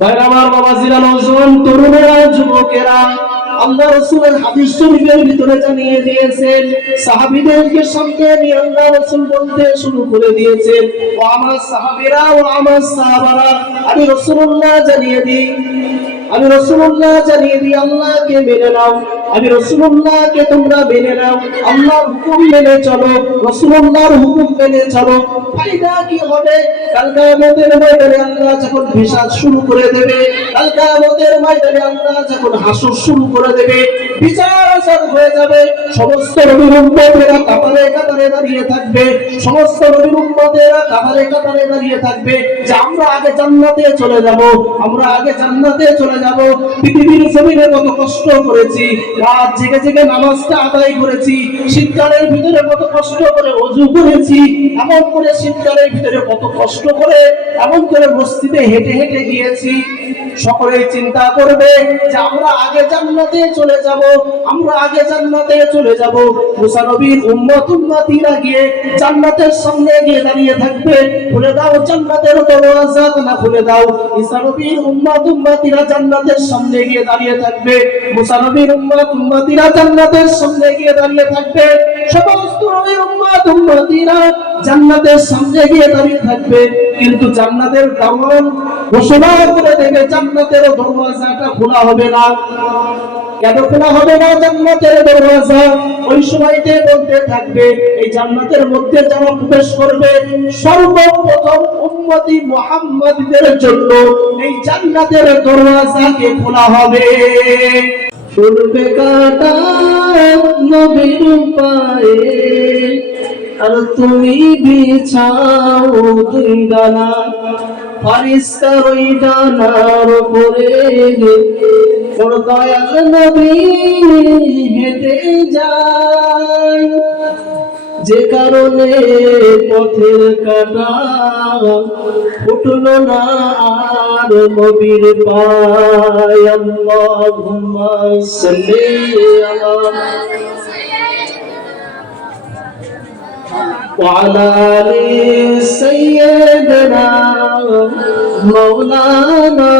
ভাইরা আমার, বাবাজিরা, নওজোয়ান তরুণেরা, যুবকেরা, আল্লাহ রাসূলের হাদিস শরীফের ভিতরে জানিয়ে দিয়েছেন, সাহাবীদেরকে সামনে নিয়ে আল্লাহ রাসূল বলতে শুরু করে দিয়েছেন, ও আমার সাহাবীরা, ও আমার সাহাবারা, আমি রাসূলুল্লাহ জানিয়ে দিই, আমি রাসূলুল্লাহ জানিয়ে দিই, আল্লাহকে মেনে নাও, আমি রাসূলুল্লাহকে তোমরা মেনে নাও, আল্লাহর হুকুম মেনে চলো, রাসূলুল্লাহর হুকুম মেনে চলো। ফায়দা কি হবে? কাল কিয়ামতের ময়দানে আল্লাহ যখন হিসাব শুরু করে দেবে, কাল কিয়ামতের ময়দানে আল্লাহ যখন হাসর শুরু করে দেবে, বিচার আচার হয়ে যাবে, সমস্ত নবীর উম্মতেরা কাতারে কাতারে দাঁড়িয়ে থাকবে, সমস্ত নবীর উম্মতেরা কাতারে কাতারে দাঁড়িয়ে থাকবে যে আমরা আগে জান্নাতে চলে যাব, আমরা আগে জান্নাতে চলে যাব। পৃথিবীর জমিনে কত কষ্ট করেছি, রাত জেগে জেগে নামাজটা আদায় করেছি, শীতকালের ভিতরে কত কষ্ট করে ওযু করেছি, এমন করে শীতকালের ভিতরে কত কষ্ট করে এমন করে মসজিদে হেঁটে হেঁটে গিয়েছি। সকলেই চিন্তা করবে যে আমরা আগে জান্নাতে চলে যাব, আমরা আগে জান্নাতে চলে যাব। মুসা নবীর উম্মতিরা গিয়ে জান্নাতের সামনে গিয়ে দাঁড়িয়ে থাকবে, খুলে দাও জান্নাতের দরওয়াজা, না খুলে দাও। ঈসা নবীর উম্মতিরা জান্নাতের সামনে গিয়ে দাঁড়িয়ে থাকবে, মুসা নবীর উম্মতিরা জান্নাতের সামনে গিয়ে দাঁড়িয়ে থাকবে, সমস্ত নবীর উম্মতিরা জান্নাতের সামনে গিয়ে দাঁড়িয়ে থাকবে। কিন্তু জান্নাতের দারওয়ান ঘোষণা করে দেবে জান্নাতের দরওয়াজাটা খোলা হবে না। কেন খোলা হবে না জান্নাতের দরওয়াজা? ওই সময়তে বলতে থাকবে এই জান্নাতের মধ্যে যারা প্রবেশ করবে সর্বপ্রথম উম্মতি মুহাম্মাদীদের জন্য এই জান্নাতের দরওয়াজাকে খোলা হবে। ফুলবে কাটা নবীর পায়ে, আর তুমি বিছাও দুই ডানা, ফারিস্তার ওই ডানার উপরে ওর দয়াল নবী হেঁটে যায়, যে কারণে পথের কাঁটা ফুটলো না আর নবীর পায়। আল্লাহুম্মা সাল্লি আলা وعلى آل سيدنا مولانا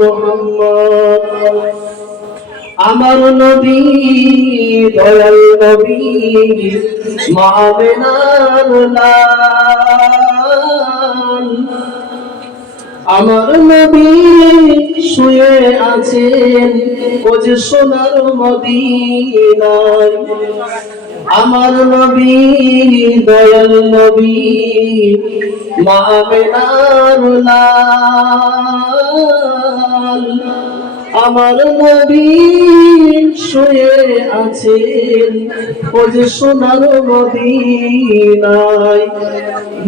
محمد। আমার নবী দয়াল নবী মা আমিনার লাল, আমার নবী শুয়ে আছেন ও যে সোনার মদিনায়, আমার নবী দয়াল নবী মা আমিনার লাল, আমার নবী শুয়ে আছেন ও যে সোনার মদিনায়।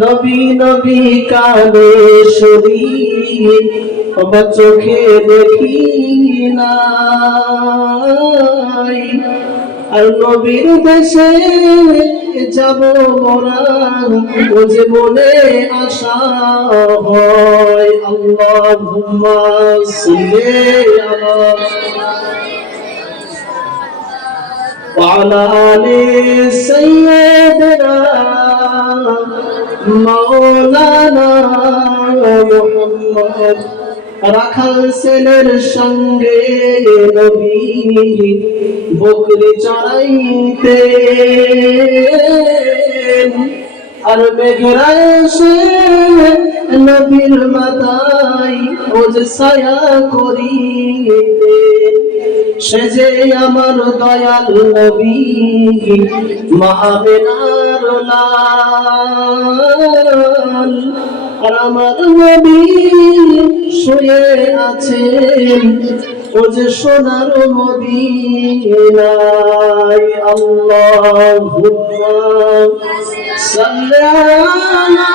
নবী নবী কানে শুনি আমার চোখে দেখি নাই, আর নবীর দেশে যাব মোরা ও যে মনে আশা হয়। আল্লাহুম্মা সাল্লি আলা ওয়া আলা আলি সাইয়্যিদিনা মাওলানা মুহাম্মদ। রাখাল ছেলের সঙ্গে নবী বকরি চড়াইতে, আর মেঘরা এসে নবীর মাথায় ও যে ছায়া করিতে, সে যে আমার দয়াল নবী মা আমিনার লাল, আর আমার নবী শুয়ে আছেন ও যে সোনার মদিনায়। আল্লাহুম্মা সাল্লি আলা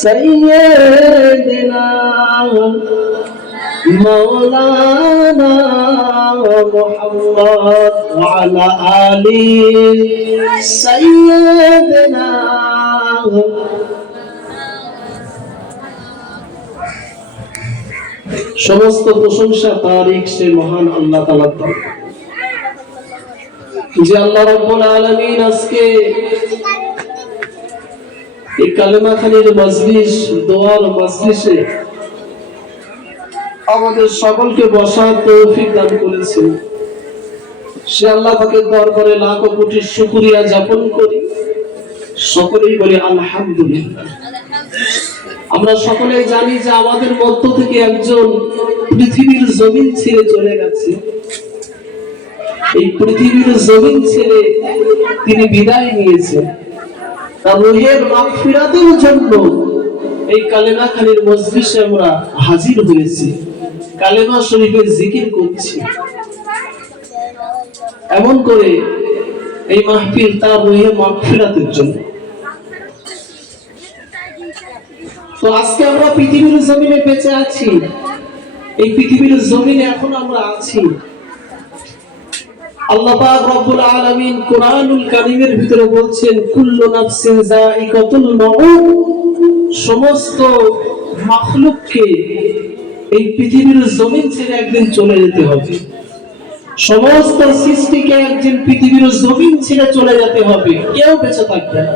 সাইয়্যিদিনা মাওলানা মুহাম্মদ ওয়া আলা আলি সাইয়্যিদিনা। সমস্ত প্রশংসা তারিক সে মহান আল্লাহ তাআলার জন্য, যে আল্লাহ রাব্বুল আলামিন আজকে এই কালেমা খানির মজলিস, দোয়ার মজলিসে আমাদের সকলকে বসার তৌফিক দান করেছেন। সে আল্লাহ পাকের দরবারে লাখো কোটি শুকরিয়া জ্ঞাপন করি। সকলেই বলি আলহামদুলিল্লাহ। আমরা সকলেই জানি যে আমাদের মধ্য থেকে একজন পৃথিবীর জমিন ছেড়ে চলে গেছে। এই পৃথিবীর জমিন ছেড়ে তিনি বিদায় নিয়েছেন। তার রূহের মাগফিরাতের জন্য এই কালেমা খানির মজলিসে আমরা হাজির হয়েছি, কালেমা শরীফের জিকির করছি। এমন করে এই মাহফিল তার রূহের মাগফিরাতের জন্য। তো আজকে আমরা পৃথিবীর জমিনে বেঁচে আছি, এই পৃথিবীর জমিনে এখন আমরা আছি। আল্লাহ পাক রব্বুল আলামিন কুরআনুল কারীমের ভিতরে বলছেন কুল্লু নাফসিন যায়িকাতুল মাউত, সমস্ত মাখলুককে এই পৃথিবীর জমিন ছেড়ে একদিন চলে যেতে হবে। সমস্ত সৃষ্টিকে একদিন পৃথিবীর জমিন ছেড়ে চলে যেতে হবে, কেউ বেঁচে থাকবে না।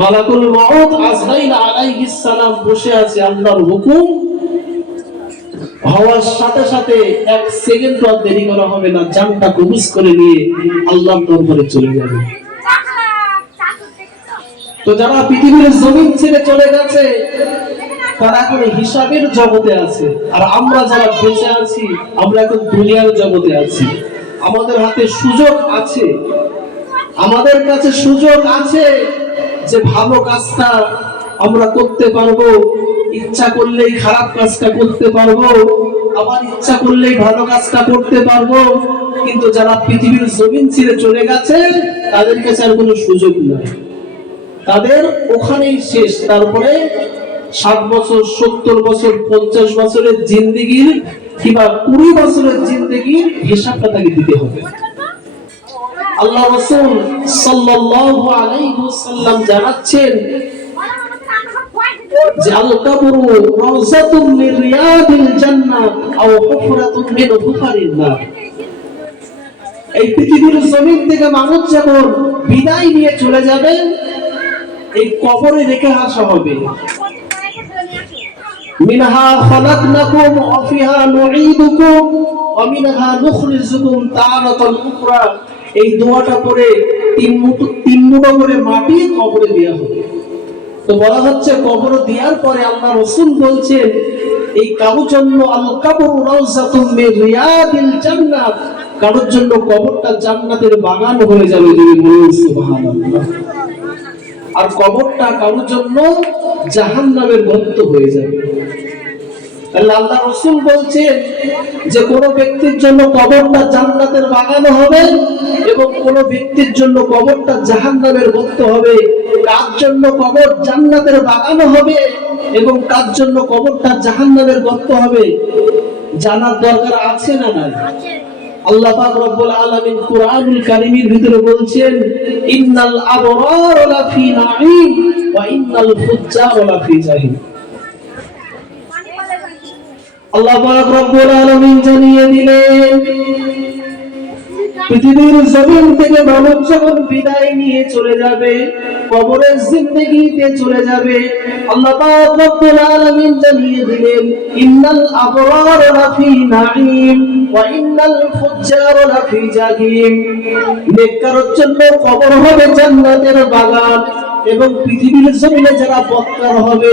মালাকুল মাউত আজরাইল আলাইহিস সালাম বসে আছে, আল্লাহর হুকুম হওয়ার সাথে সাথে এক সেকেন্ড দেরি করা হবে না, জানটা কবজ করে নিয়ে আল্লাহর দরবারে চলে যাবে। তো যারা পৃথিবীর জমিন ছেড়ে চলে গেছে তারা এখন হিসাবের জগতে আছে, আর আমরা যারা বেঁচে আছি আমরা এখন দুনিয়ার জগতে আছি। আমাদের হাতে সুযোগ আছে, আমাদের কাছে সুযোগ আছে যে ভালো কাজটা আমরা করতে পারবো, ইচ্ছা করলেই খারাপ কাজটা করতে পারবো, আবার ইচ্ছা করলেই ভালো কাজটা করতে পারবো। কিন্তু যারা পৃথিবীর জমিন ছেড়ে চলে গেছে তাদের কাছে আর কোনো সুযোগ নাই, তাদের ওখানেই শেষ। তারপরে 60 বছর, 70 বছর, 50 বছরের জিন্দেগির কিংবা 20 বছরের জিন্দেগির হিসাবটা তাকে দিতে হবে। আল্লাহ রাসূল সাল্লাল্লাহু আলাইহি ওয়াসাল্লাম জানাচ্ছেন যে আল কবরু রাওযাতুম মিন রিয়াদিল জান্নাহ আও হুফরাতুম মিন হুফারিন নার। এই পৃথিবীর জমিন থেকে মানুষ যখন বিদায় নিয়ে চলে যাবে, এই কবরে রেখে আসা হবে। মিনহা খালাকনাকুম ওয়া ফিহা নুঈদুকুম ওয়া মিনহা নুখরিজুকুম তারাতান উখরা। এই দোয়াটা পড়ে তিন মুঠো করে মাটি কবরে দেওয়া হবে। তো বলা হচ্ছে কবর দেওয়ার পরে আল্লাহ রাসূল বলছেন এই কারোর জন্য আল কবরু রাওযাতুম মিন রিয়াদিল জান্নাত, কারোর জন্য কবরটা জান্নাতের বাগান হয়ে যাবে। যদি বলেন সুবহানাল্লাহ। আর কবরটা কারোর জন্য জাহান্নামের গর্ত হয়ে যাবে। তাহলে আল্লাহ রাসূল বলছেন যে কোন ব্যক্তির জন্য কবরটা জান্নাতের বাগান হবে এবং কোন ব্যক্তির জন্য কবরটা জাহান্নামের গর্ত হবে। কার জন্য কবর জান্নাতের বাগান হবে এবং কার জন্য কবরটা জাহান্নামের গর্ত হবে জানার দরকার আছে না নাই? আল্লাহ পাক রব্বুল আলামিন কুরআনুল কারীমের ভিতরে বলছেন ইন্নাল আবরার লাফি নাঈম ওয়া ইন্নাল ফুজ্জার লাফি জাহিম। আল্লাহ পাক রব্বুল আলামিন জানিয়ে দিলেন পৃথিবীর জমিন থেকে মানুষ যখন বিদায় নিয়ে চলে যাবে, কবরের জিন্দেগিতে চলে যাবে, আল্লাহ পাক রব্বুল আলামিন জানিয়ে দিলেন ইন্নাল আবরার লাফি নাঈম ওয়া ইন্নাল ফুজ্জার লাফি জাহিম। নেককারের জন্য কবর হবে জান্নাতের বাগান এবং পৃথিবীর জমিনে যারা বদকার হবে,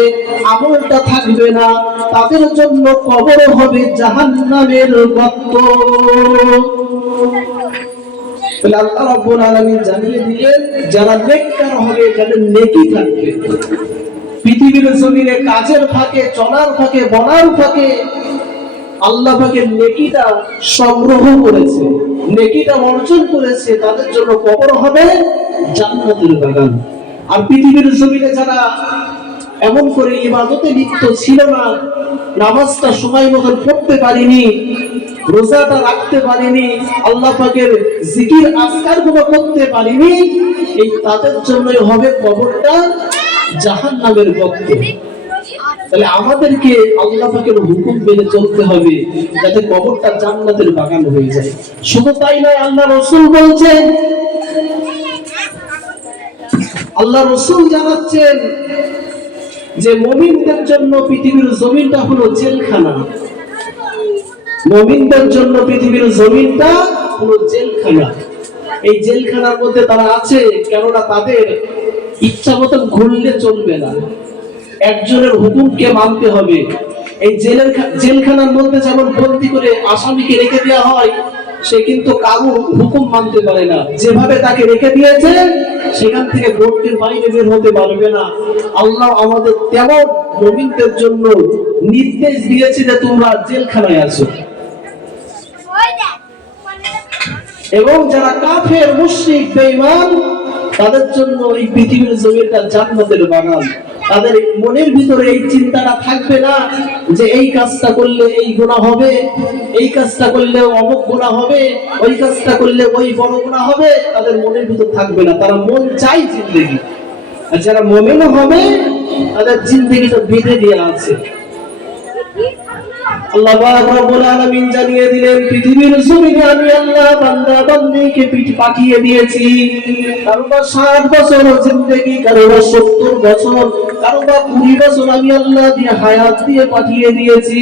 আমলটা থাকবে না, তাদের জন্য কবর হবে জাহান্নামের গর্ত। তাহলে আল্লাহ রাব্বুল আলামিন জানিয়ে দিলেন যারা নেককার হবে তাদের নেকি থাকবে। পৃথিবীর জমিনে কাজের ফাঁকে, চলার ফাঁকে, বলার ফাঁকে আল্লাহ পাকের নেকিটা সংগ্রহ করেছে, নেকিটা অর্জন করেছে, তাদের জন্য কবর হবে জান্নাতের বাগান। আর পৃথিবীর জমিনে যারা এমন করে ইবাদতে লিপ্ত ছিল না, নামাজটা সময় মতো পড়তে পারিনি, রোজাটা রাখতে পারিনি, আল্লাহ পাকের জিকির আজকার গুলো করতে পারিনি, এই তাদের জন্যই হবে কবরটা জাহান্নামের গর্ত। তাহলে আমাদেরকে আল্লাহ পাকের হুকুম মেনে চলতে হবে যাতে কবরটা জান্নাতের বাগান হয়ে যায়। শুধু তাই নয়, আল্লাহ রাসূল বলছেন আল্লাহ রাসূল জানাচ্ছেন যে মুমিনদের জন্য পৃথিবীর জমিনটা হলো জেলখানা। মুমিনদের জন্য পৃথিবীর জমিনটা হলো জেলখানা। এই জেলখানার মধ্যে তারা আছে, কেননা তাদের ইচ্ছা মতন ঘুরলে চলবে না, একজনের হুকুমকে মানতে হবে। এই জেলখানার মধ্যে যেমন বন্দি করে আসামিকে রেখে দেওয়া হয়, সে কিন্তু কারো হুকুম মানতে পারে না। যেভাবে তাকে রেখে দিয়েছে সেখান থেকে গর্তের বাইরে বের হতে পারবে না। আল্লাহ আমাদের তেমন মুমিনদের জন্য নির্দেশ দিয়েছে যে তোমরা জেলখানায় আছো। এবং যারা কাফের, মুশরিক, বেঈমান, তাদের জন্য এই পৃথিবীর জমিটা জান্নাতের বাগান। তাদের মনের ভিতরে এই চিন্তাটা থাকবে না যে এই কাজটা করলে এই গুনাহ হবে, এই কাজটা করলে অমুক গুনাহ হবে, ওই কাজটা করলে ওই বড় গুনাহ হবে। তাদের মনের ভিতর থাকবে না, তারা মন চাই জিন্দেগি। আর যারা মুমিন হবে তাদের জিন্দেগিটা বেঁধে দেওয়া আছে। আল্লাহ পাক রব্বুল আলামিন জানিয়ে দিলেন, পৃথিবীর জমিনে আমি আল্লাহ বান্দা বান্দীকে পাঠিয়ে দিয়েছি। কারো বা 60 বছর জিন্দেগি, কারো বা 70 বছর, কারো বা 20 বছর আমি আল্লাহ দিয়ে হায়াত দিয়ে পাঠিয়ে দিয়েছি।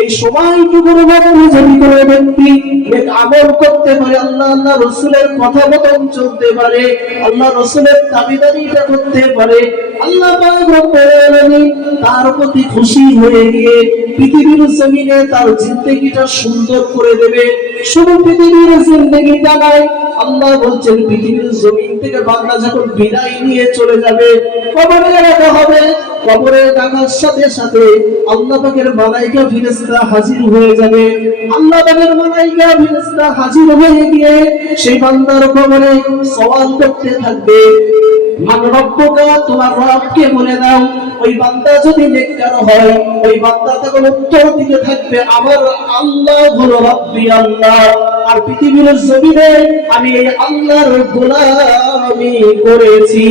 এই সময়টুকুর মধ্যে যদি কোনো ব্যক্তি নেক আমল করতে পারে, আল্লাহ রাসূলের কথা মতন চলতে পারে, আল্লাহ রাসূলের দাবিদারিটা করতে পারে, আল্লাহ পাক রব্বুল আলামিন তার প্রতি খুশি হয়ে গিয়ে পৃথিবীর জমিনে তার জিন্দেগিটা সুন্দর করে দেবে। শুধু পৃথিবীর জিন্দেগিটা নয়, আল্লাহ বলছেন পৃথিবীর জমিন থেকে বান্দা যখন বিদায় নিয়ে চলে যাবে, কবরে রাখা হবে। কবরে রাখার সাথে সাথে আল্লাহ পাকের মালায়েকা ফেরেশতা হাজির হয়ে যাবে। আল্লাহ পাকের মালায়েকা ফেরেশতা হাজির হয়ে গিয়ে সেই বান্দার কবরে সওয়াল করতে থাকবে, মান রব্বুকা, তোমার রবকে বলে দাও। ওই বান্দা যদি নেককার হয়, ওই বান্দা তখন উত্তর দিতে থাকবে, আমার আল্লাহ হলো রব্বি আল্লাহ। আর পৃথিবীর জমিনে আমি এই আল্লাহর গোলামি করেছি।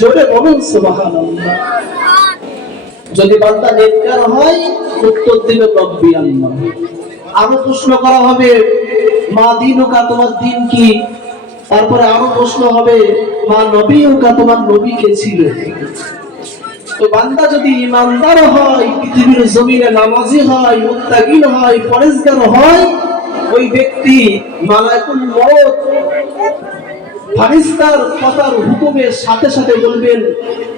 জোরে বলুন সুবহানাল্লাহ। যদি বান্দা নেককার হয়, উত্তর দিবে রব্বি আল্লাহ। আরো প্রশ্ন করা হবে, মা দীনুকা, তোমার দিন কি? তারপরে আরো প্রশ্ন হবে, মা নবীউকা, তোমার নবী কে ছিল? তো বান্দা যদি ইমানদার হয়, পৃথিবীর জমিনে নামাজি হয়, মুত্তাকিন হয়, পরেজগার হয়, ওই ব্যক্তি মালাকুল মউত ফারিস্তার কথার হুকুমের সাথে সাথে বলবেন,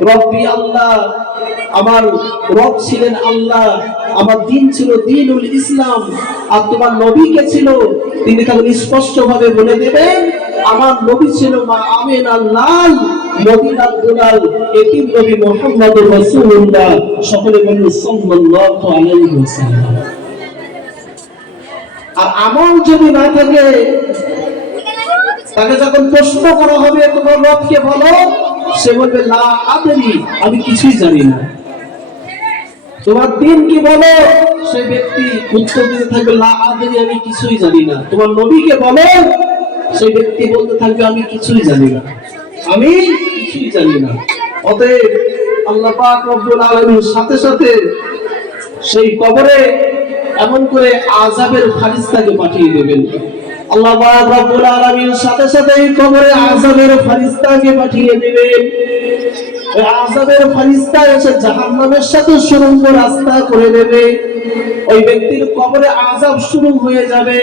রব্বি আল্লাহ, আমার রব ছিলেন আল্লাহ, আমার দিন ছিল দ্বীনুল ইসলাম। আর তোমার নবী কে ছিল? তিনি তখন স্পষ্ট ভাবে বলে দেবেন, আমার নবী ছিল মা আমিনার লাল, মদিনার দুলাল, এতিম নবী মুহাম্মদুর রাসূলুল্লাহ। সকলে বলুন সাল্লাল্লাহু আলাইহি ওয়াসাল্লাম। আর আমল যদি না থাকে, তাকে যখন প্রশ্ন করা হবে তোমার রবকে বলো, সে বলবে লা আদরি, আমি কিছুই জানি না। তোমার দিন কি বলো, সেই ব্যক্তি উত্তর দিতে থাকবে লা আদরি, আমি কিছুই জানি না। তোমার নবীকে বলো, সেই ব্যক্তি বলতে থাকবে আমি কিছুই জানি না, আমি কিছুই জানি না। অতএব আল্লাহ পাক রব্বুল আলামিন সাথে সাথে সেই কবরে এমন করে আযাবের ফারিস্তাকে পাঠিয়ে দেবেন। আল্লাহ পাক রব্বুল আলামিন সাথে সাথে কবরে আযাবের ফারিস্তাকে পাঠিয়ে দেবেন। ওই আযাবের ফারিস্তা এসে জাহান্নামের সাথে সুড়ঙ্গ রাস্তা করে দেবে। ওই ব্যক্তির কবরে আযাব শুরু হয়ে যাবে।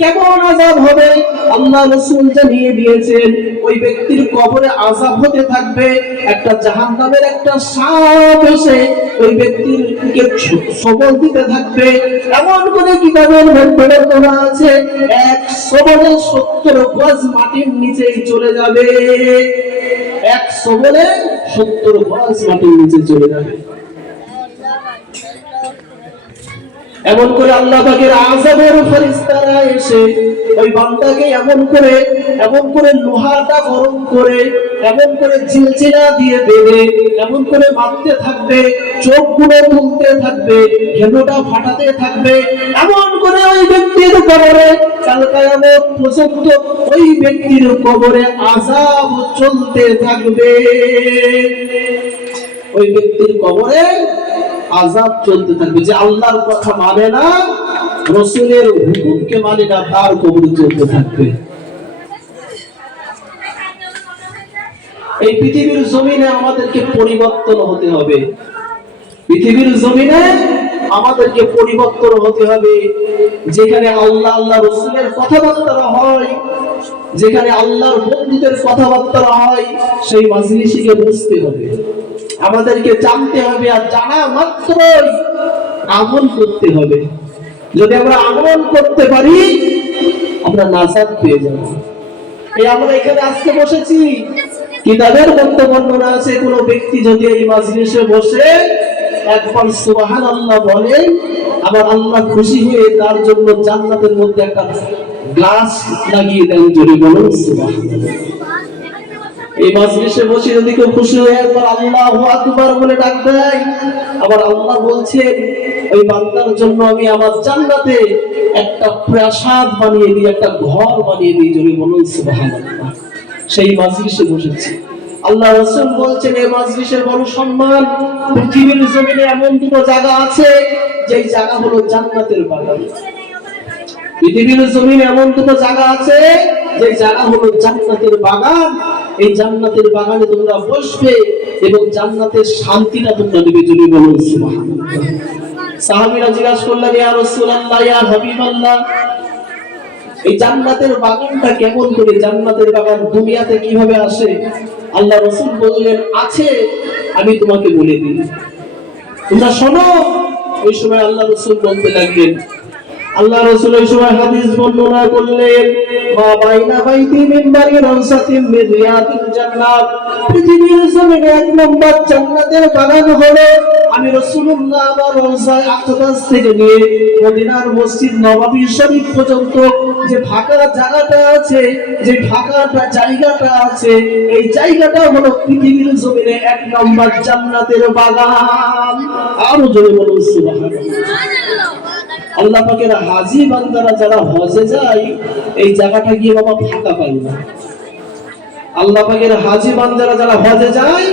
কেমন আযাব হবে আল্লাহ রাসূল জানিয়ে দিয়েছেন, ওই ব্যক্তির কবরে আযাব হতে থাকবে। একটা জাহান্নামের একটা সাপ এসে ওই ব্যক্তিকে সবল দিতে থাকবে। এমন করে কিতাবের মধ্যে বলা আছে, এক সবলে 70 গজ মাটির নিচেই চলে যাবে। এক সবলে 70 গজ মাটির নিচে চলে যাবে। এমন করে আল্লাহ পাকের আযাবের ফেরেশতারা এসে ওই বান্দাকে এমন করে লোহাটা গরম করে, এমন করে জিলজিলা দিয়ে দেবে, এমন করে মারতে থাকবে, চোখগুলো তুলতে থাকবে, ঘেন্নটা ফাটাতে থাকবে। এমন করে ওই ব্যক্তির কবরে কাল কিয়ামত পর্যন্ত ওই ব্যক্তির কবরে আযাব চলতে থাকবে। ওই ব্যক্তির কবরে আযাব চলতে থাকবে। যে আল্লাহর কথা মানে না, রাসূলের হুকুমকে মানে না, তার কবরে চলতে থাকবে। এই পৃথিবীর জমিনে আমাদেরকে পরিবর্তন হতে হবে। পৃথিবীর জমিনে আমাদেরকে পরিবর্তন হতে হবে। যেখানে আল্লাহ আল্লাহ রাসূলের কথাবার্তা হয়, যেখানে আল্লাহর বন্ধুদের কথাবার্তা হয়, সেই মাজলিসে বসতে হবে। আমাদেরকে জানতে হবে, আর জানা মাত্রই আমল করতে হবে। যদি আমরা আমল করতে পারি, আমরা নাজাত পেয়ে যাব। এই আমরা এখানে আজকে বসেছি, কিতাবের মধ্যে বর্ণনা আছে, কোন ব্যক্তি যদি এই মাজলিসে বসে একবার সুবহানাল্লাহ বলে, আবার আল্লাহ খুশি হয়ে তার জন্য জান্নাতের মধ্যে একটা গ্লাস লাগিয়ে দেন। যদি বলুন সুবহানাল্লাহ। এই মাজলিসে বসে যদি কেউ খুশি হয়ে একবার আল্লাহু আকবার বলে ডাক দেয়, আবার আল্লাহ বলছেন ওই বান্দার জন্য আমি আমার জান্নাতে একটা প্রাসাদ বানিয়ে দিই, একটা ঘর বানিয়ে দিই। যদি বলুন সুবহানাল্লাহ। সেই মাজলিসে বসেছি। আল্লাহ রাসূল বলছেন এই মাজলিসের বড় সম্মান। পৃথিবীর জমিনে এমন দুটো জায়গা আছে, যেই জায়গা হলো জান্নাতের বাগান। পৃথিবীর জমিনে এমন দুটো জায়গা আছে, যেই জায়গা হলো জান্নাতের বাগান। এই জান্নাতের বাগানে তোমরা বসবে এবং জান্নাতের শান্তিটা তোমরা নেবে। যদি বলুন সুবহানাল্লাহ। সাহাবীরা জিজ্ঞাসা করলেন, ইয়া রাসূলুল্লাহ, ইয়া হাবিবাল্লাহ, এই জান্নাতের বাগানটা কেমন করে? জান্নাতের বাগান দুনিয়াতে কিভাবে আসে? আল্লাহ রাসূল বললেন, আছে, আমি তোমাকে বলে দিই, তোমরা শোনো। ওই সময় আল্লাহ রাসূল বলতে লাগলেন, আল্লাহ রাসূল ওই সময় হাদিস বর্ণনা করলেন, মা বাইনা বাইতি মিনবারি রাউসাতিন মিন রিয়াদিল জান্নাত। পৃথিবীর জমিনে এক নম্বর জান্নাতের বাগান হলো আমি রাসূলুল্লাহ আমার রওজায়ে আকদাস থেকে নিয়ে মদিনার মসজিদ নববী শরীফ পর্যন্ত যে ফাঁকা জায়গাটা আছে, যে ফাঁকা জায়গাটা আছে, এই জায়গাটা হলো পৃথিবীর জমিনে এক নম্বর জান্নাতের বাগান। আরো জোরে বলুন সুবহানাল্লাহ। আল্লাহ পাকের হাজী বান্দারা যারা হজে যায়, এই জায়গাটা গিয়ে বাবা ফাঁকা পায় না। আল্লাহ পাকের হাজী বান্দারা যারা হজে যায়,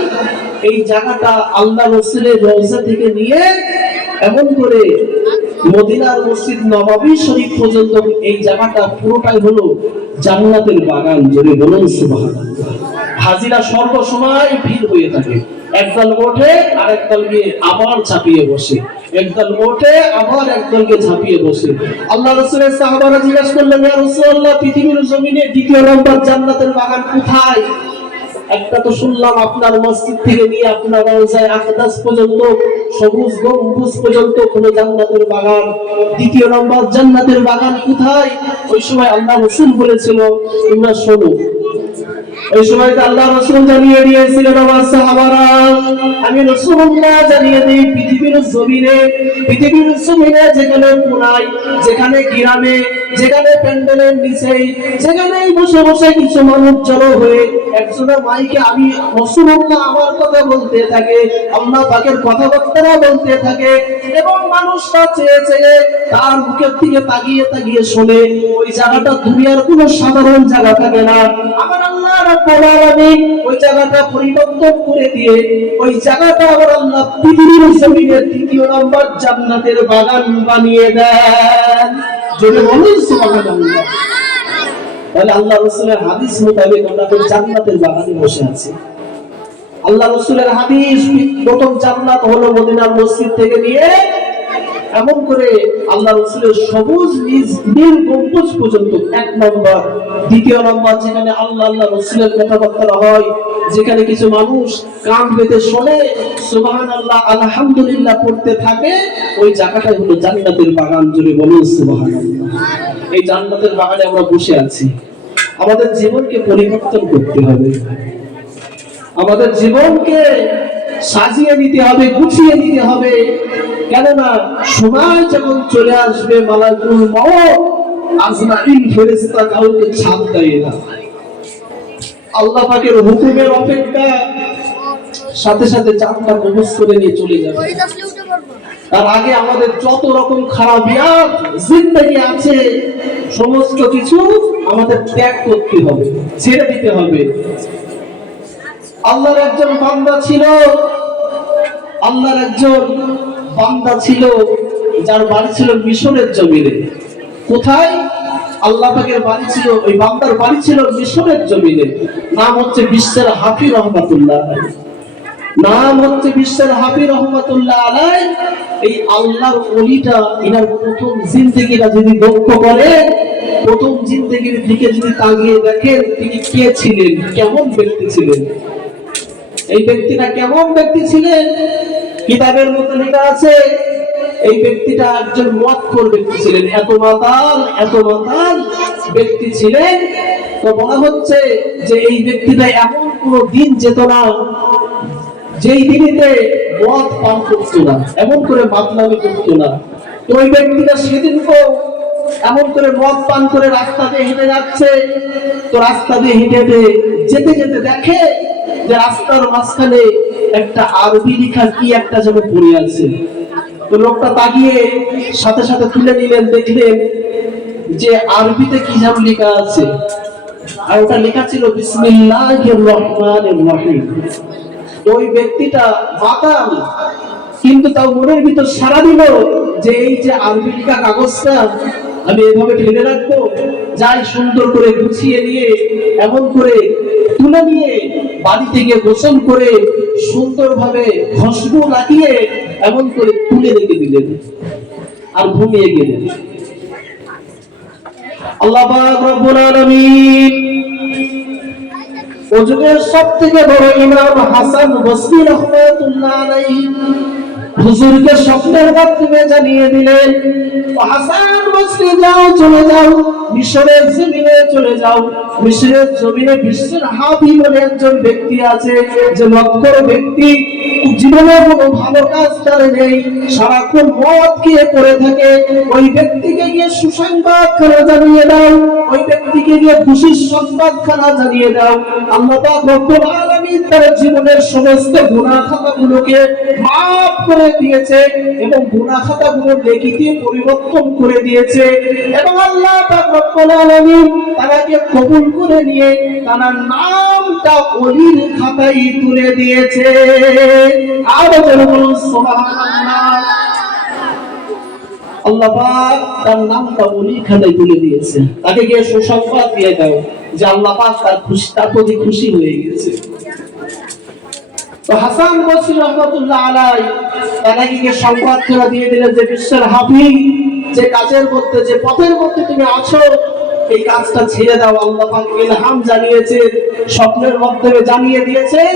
এই জায়গাটা আল্লাহ রাসূলের রওজা থেকে নিয়ে এমন করে মদিনার মসজিদ নববী শরীফ পর্যন্ত এই জায়গাটা পুরোটাই হলো জান্নাতের বাগান। জোরে বলুন সুবহানাল্লাহ। হাজিরা সর্বসময় ভিড় হয়ে থাকে। একদল ওঠে আর একদল গিয়ে আবার ঝাঁপিয়ে বসে, একদল ওঠে আবার একদলকে ঝাঁপিয়ে বসে। আল্লাহ রাসূলের সাহাবারা জিজ্ঞাসা করলেন, ইয়া রাসূলুল্লাহ, পৃথিবীর জমিনে দ্বিতীয় নম্বর জান্নাতের বাগান কোথায়? একটা তো শুনলাম আপনার মসজিদ থেকে নিয়ে আপনার রওজায়ে আকদাস পর্যন্ত, সবুজ গম্বুজ পর্যন্ত কোনো জান্নাতের বাগান। দ্বিতীয় নম্বর জান্নাতের বাগান কোথায়? ওই সময় আল্লাহ রাসূল বলেছিল, তোমরা শোনো। ওই সময় আল্লাহ রাসূল জানিয়ে দিয়েছিলেন, আমার সাহাবারা, আমি রাসূলুল্লাহ জানিয়ে দেই, পৃথিবীর জমিনে যেখানে কোনায়, যেখানে গ্রামে, যেখানে প্যান্ডেলের নিচে, যেখানেই বসে বসে কিছু মানুষ জড়ো হয়ে একজনের মাইকে আমি রাসূলুল্লাহ আমার কথা বলতে থাকে, আল্লাহ পাকের কথাবার্তা বলতে থাকে, এবং মানুষরা চেয়ে চেয়ে তার মুখের দিকে তাকিয়ে তাকিয়ে শোনে। ওই জায়গাটা দুনিয়ার কোনো সাধারণ জায়গা থাকে না। আমার আল্লাহ রাব্বুল আলামিন ওই জায়গাটা পরিবর্তন করে দিয়ে ওই জায়গাটা আবার আল্লাহ পৃথিবীর জমিনের দ্বিতীয় নম্বর জান্নাতের বাগান বানিয়ে দেন। যদি বলুন সুবহানাল্লাহ। তাহলে আল্লাহ রাসূলের হাদিস মোতাবেক আমরা জান্নাতের বাগানে বসে আছি। আল্লাহ রাসূলের হাদিস, প্রথম জান্নাত হলো মদিনার মসজিদ থেকে নিয়ে এমন করে আল্লাহ রাসূলের সবুজ নীল গম্বুজ পর্যন্ত এক নম্বর। দ্বিতীয় নম্বর যেখানে আল্লাহ রাসূলের কথাবার্তা হয়, যেখানে কিছু মানুষ কান পেতে শোনে, সুবহানাল্লাহ আলহামদুলিল্লাহ পড়তে থাকে, ওই জায়গাটাই হলো জান্নাতের বাগান। জুড়ে বলুন সুবহানাল্লাহ। এই জান্নাতের বাগানে আমরা বসে আছি। আমাদের জীবনকে পরিবর্তন করতে হবে, আমাদের জীবনকে সাজিয়ে নিতে হবে, গুছিয়ে নিতে হবে। কেননা সময় যখন চলে আসবে, মালাকুল মউত আজরাইল ফেরেশতা কাউকে ছাড় দেয় না। আল্লাহ পাকের হুকুমের অপেক্ষা, সাথে সাথে জানটা কবজ করে নিয়ে চলে যাবে। তার আগে আমাদের যত রকম খারাপিয়াত জিন্দেগি আছে, সমস্ত কিছু আমাদের ত্যাগ করতে হবে, ছেড়ে দিতে হবে। আল্লাহর একজন বান্দা ছিল, যার বাড়ি ছিল মিশরের জমিনে। কোথায়? আল্লাহ পাকের বাড়ি ছিল, ওই বান্দার বাড়ি ছিল মিশরের জমিনে। নাম হচ্ছে বিশ্বের হাফি রহমাতুল্লাহ আলাইহি। নাম হচ্ছে বিশ্বের হাফি রহমাতুল্লাহ আলাইহি। এই আল্লাহর ওলিটা ইনার প্রথম জিন্দেগিটা যদি লক্ষ্য করে, প্রথম জিন্দেগির দিকে যদি তাকিয়ে দেখেন, তিনি কে ছিলেন, কেমন ব্যক্তি ছিলেন, এই ব্যক্তিটা কেমন ব্যক্তি ছিলেন, কিতাবের মধ্যে লেখা আছে এই ব্যক্তিটা একজন মদখোর ব্যক্তি ছিলেন। এত মাতাল ব্যক্তি ছিলেন। তো বলা হচ্ছে যে এই ব্যক্তিটা এমন কোন দিন যেত না যেই দিনেতে মদ পান করতো না, এমন করে মাতলামি করতো না। তো ওই ব্যক্তিটা সেদিনও এমন করে মদ পান করে রাস্তা দিয়ে হেঁটে যাচ্ছে। তো রাস্তা দিয়ে হেঁটে হেঁটে যেতে যেতে দেখে যে রাস্তার মাঝখানে একটা আরবি লেখা কি একটা যেন পড়ে আছে। তো লোকটা তাকিয়ে সাথে সাথে তুলে নিলেন, দেখলেন যে আরবিতে কি যেন লেখা আছে, আর ওটা লেখা ছিল বিসমিল্লাহির রহমানির রহিম। ওই ব্যক্তিটা মাতাল, কিন্তু তাও মনের ভিতর সারা দিল যে এই যে আরবি লেখা কাগজটা আমি এভাবে ঢেলে রাখবো। যাই সুন্দর করে গুছিয়ে নিয়ে এমন করে তুলে নিয়ে বাড়িতে গিয়ে গোসল করে সুন্দরভাবে খুশবু লাগিয়ে এমন করে তুলে রেখে দিলেন আর ঘুমিয়ে গেলেন। আল্লাহ পাক রব্বুল আলামিন ও যুগের সবথেকে বড় ইমাম হাসান বসরি রাহমাতুল্লাহ আলাইহি হুজুরকে স্বপ্নের মাধ্যমে জানিয়ে দিলেন, হাসান বসরি যাও, চলে যাও মিশরের জমিনে, চলে যাও মিশরের জমিনে বিশ্বের হাফি বলে একজন ব্যক্তি আছে, যে মদখোর ব্যক্তি, জীবনে কোনো ভালো কাজ করে নেই, সারাক্ষণ মদ খেয়ে পড়ে থাকে। ওই ব্যক্তিকে গিয়ে সুসংবাদ খানা জানিয়ে দাও, ওই ব্যক্তিকে গিয়ে খুশির সংবাদ খানা জানিয়ে দাও। আল্লাহ পাক রব্বুল আলামিন তার জীবনের সমস্ত গুনাহ খাতাগুলোকে মাফ করে দিয়েছে এবং গুনাহ খাতাগুলো নেকিতে পরিবর্তন করে দিয়েছে, এবং আল্লাহ পাক রব্বুল আলামিন তাকে কবুল করে নিয়ে তার নামটা ওলির খাতায় তুলে দিয়েছে। আরো বলুন সুবহানাল্লাহ। আল্লাহ পাক তার নামটা ওলির খাতায় তুলে দিয়েছে। তাকে গিয়ে সুসংবাদ দিয়ে দাও যে আল্লাহ পাক তার প্রতি খুশি হয়ে গেছে। তো হাসান বসরি রাহমাতুল্লাহ আলাইহি তাকে গিয়ে সংবাদ দিয়ে দিলেন যে বিশ্বের হাফি, যে কাজের মধ্যে, যে পথের মধ্যে তুমি আছো, এই কাজটা ছেড়ে দাও। আল্লাহ পাক ইলহাম জানিয়েছেন, স্বপ্নের মাধ্যমে জানিয়ে দিয়েছেন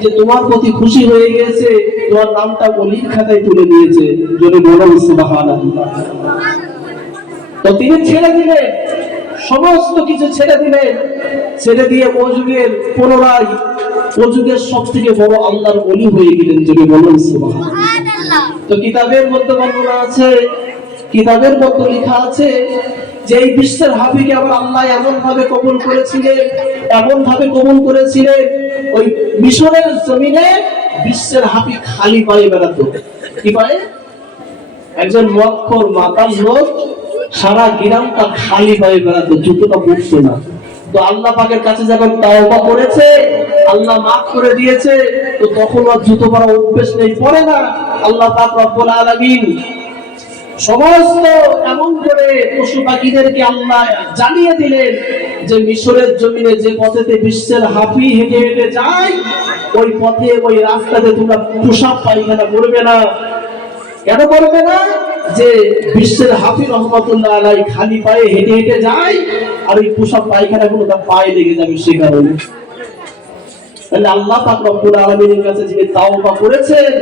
যে তোমার প্রতি খুশি হয়ে গেছে, তোমার নামটা ওলির খাতায় তুলে দিয়েছে। যদি বলুন সুবহানাল্লাহ। তো তিনি ছেড়ে দিলেন, সমস্ত কিছু ছেড়ে দিলেন, ছেড়ে দিয়ে ও যুগের পুনরায় ও যুগের সবথেকে বড় আল্লাহর ওলি হয়ে গেলেন। যদি বলুন সুবহানাল্লাহ। তো কিতাবের মধ্যে বর্ণনা আছে, কিতাবের মধ্যে লেখা আছে যে এই বিশ্বের হাফিকে আবার আল্লাহ এমন ভাবে কবুল করেছিলেন, ওই মিশরের জমিনে বিশ্বের হাফি খালি পায়ে বেড়াতো। কি পায়ে? একজন মদখোর মাতাল লোক সারা গ্রামটা খালি পায়ে বেড়াতো, জুতোটা পরতো না। তো আল্লাহ পাকের কাছে যখন তাওবা করেছে, আল্লাহ মাফ করে দিয়েছে, তো তখন আর জুতো পরা অভ্যেস নেই, পরে না। আল্লাহ পাক রব্বুল আলামিন সমস্ত এমন করে পশু পাখিদেরকে আল্লাহ জানিয়ে দিলেন যে মিশরের জমিনে যে পথেতে বিশ্বের হাফি হেঁটে হেঁটে যায়, ওই পথে, ওই রাস্তাতে তোমরা পোশাক পায়খানা করবে না। কেন করবে না? যে বিশ্বের হাফি রহমাতুল্লাহ আলাইহি খালি পায়ে হেঁটে হেঁটে যায়, আর ওই পোশাক পায়খানা গুলো তার পায়ে লেগে যাবে, সে কারণে। তাহলে আল্লাহ পাক রব্বুল আলামিনের কাছে যিনি তাওবা করেছেন,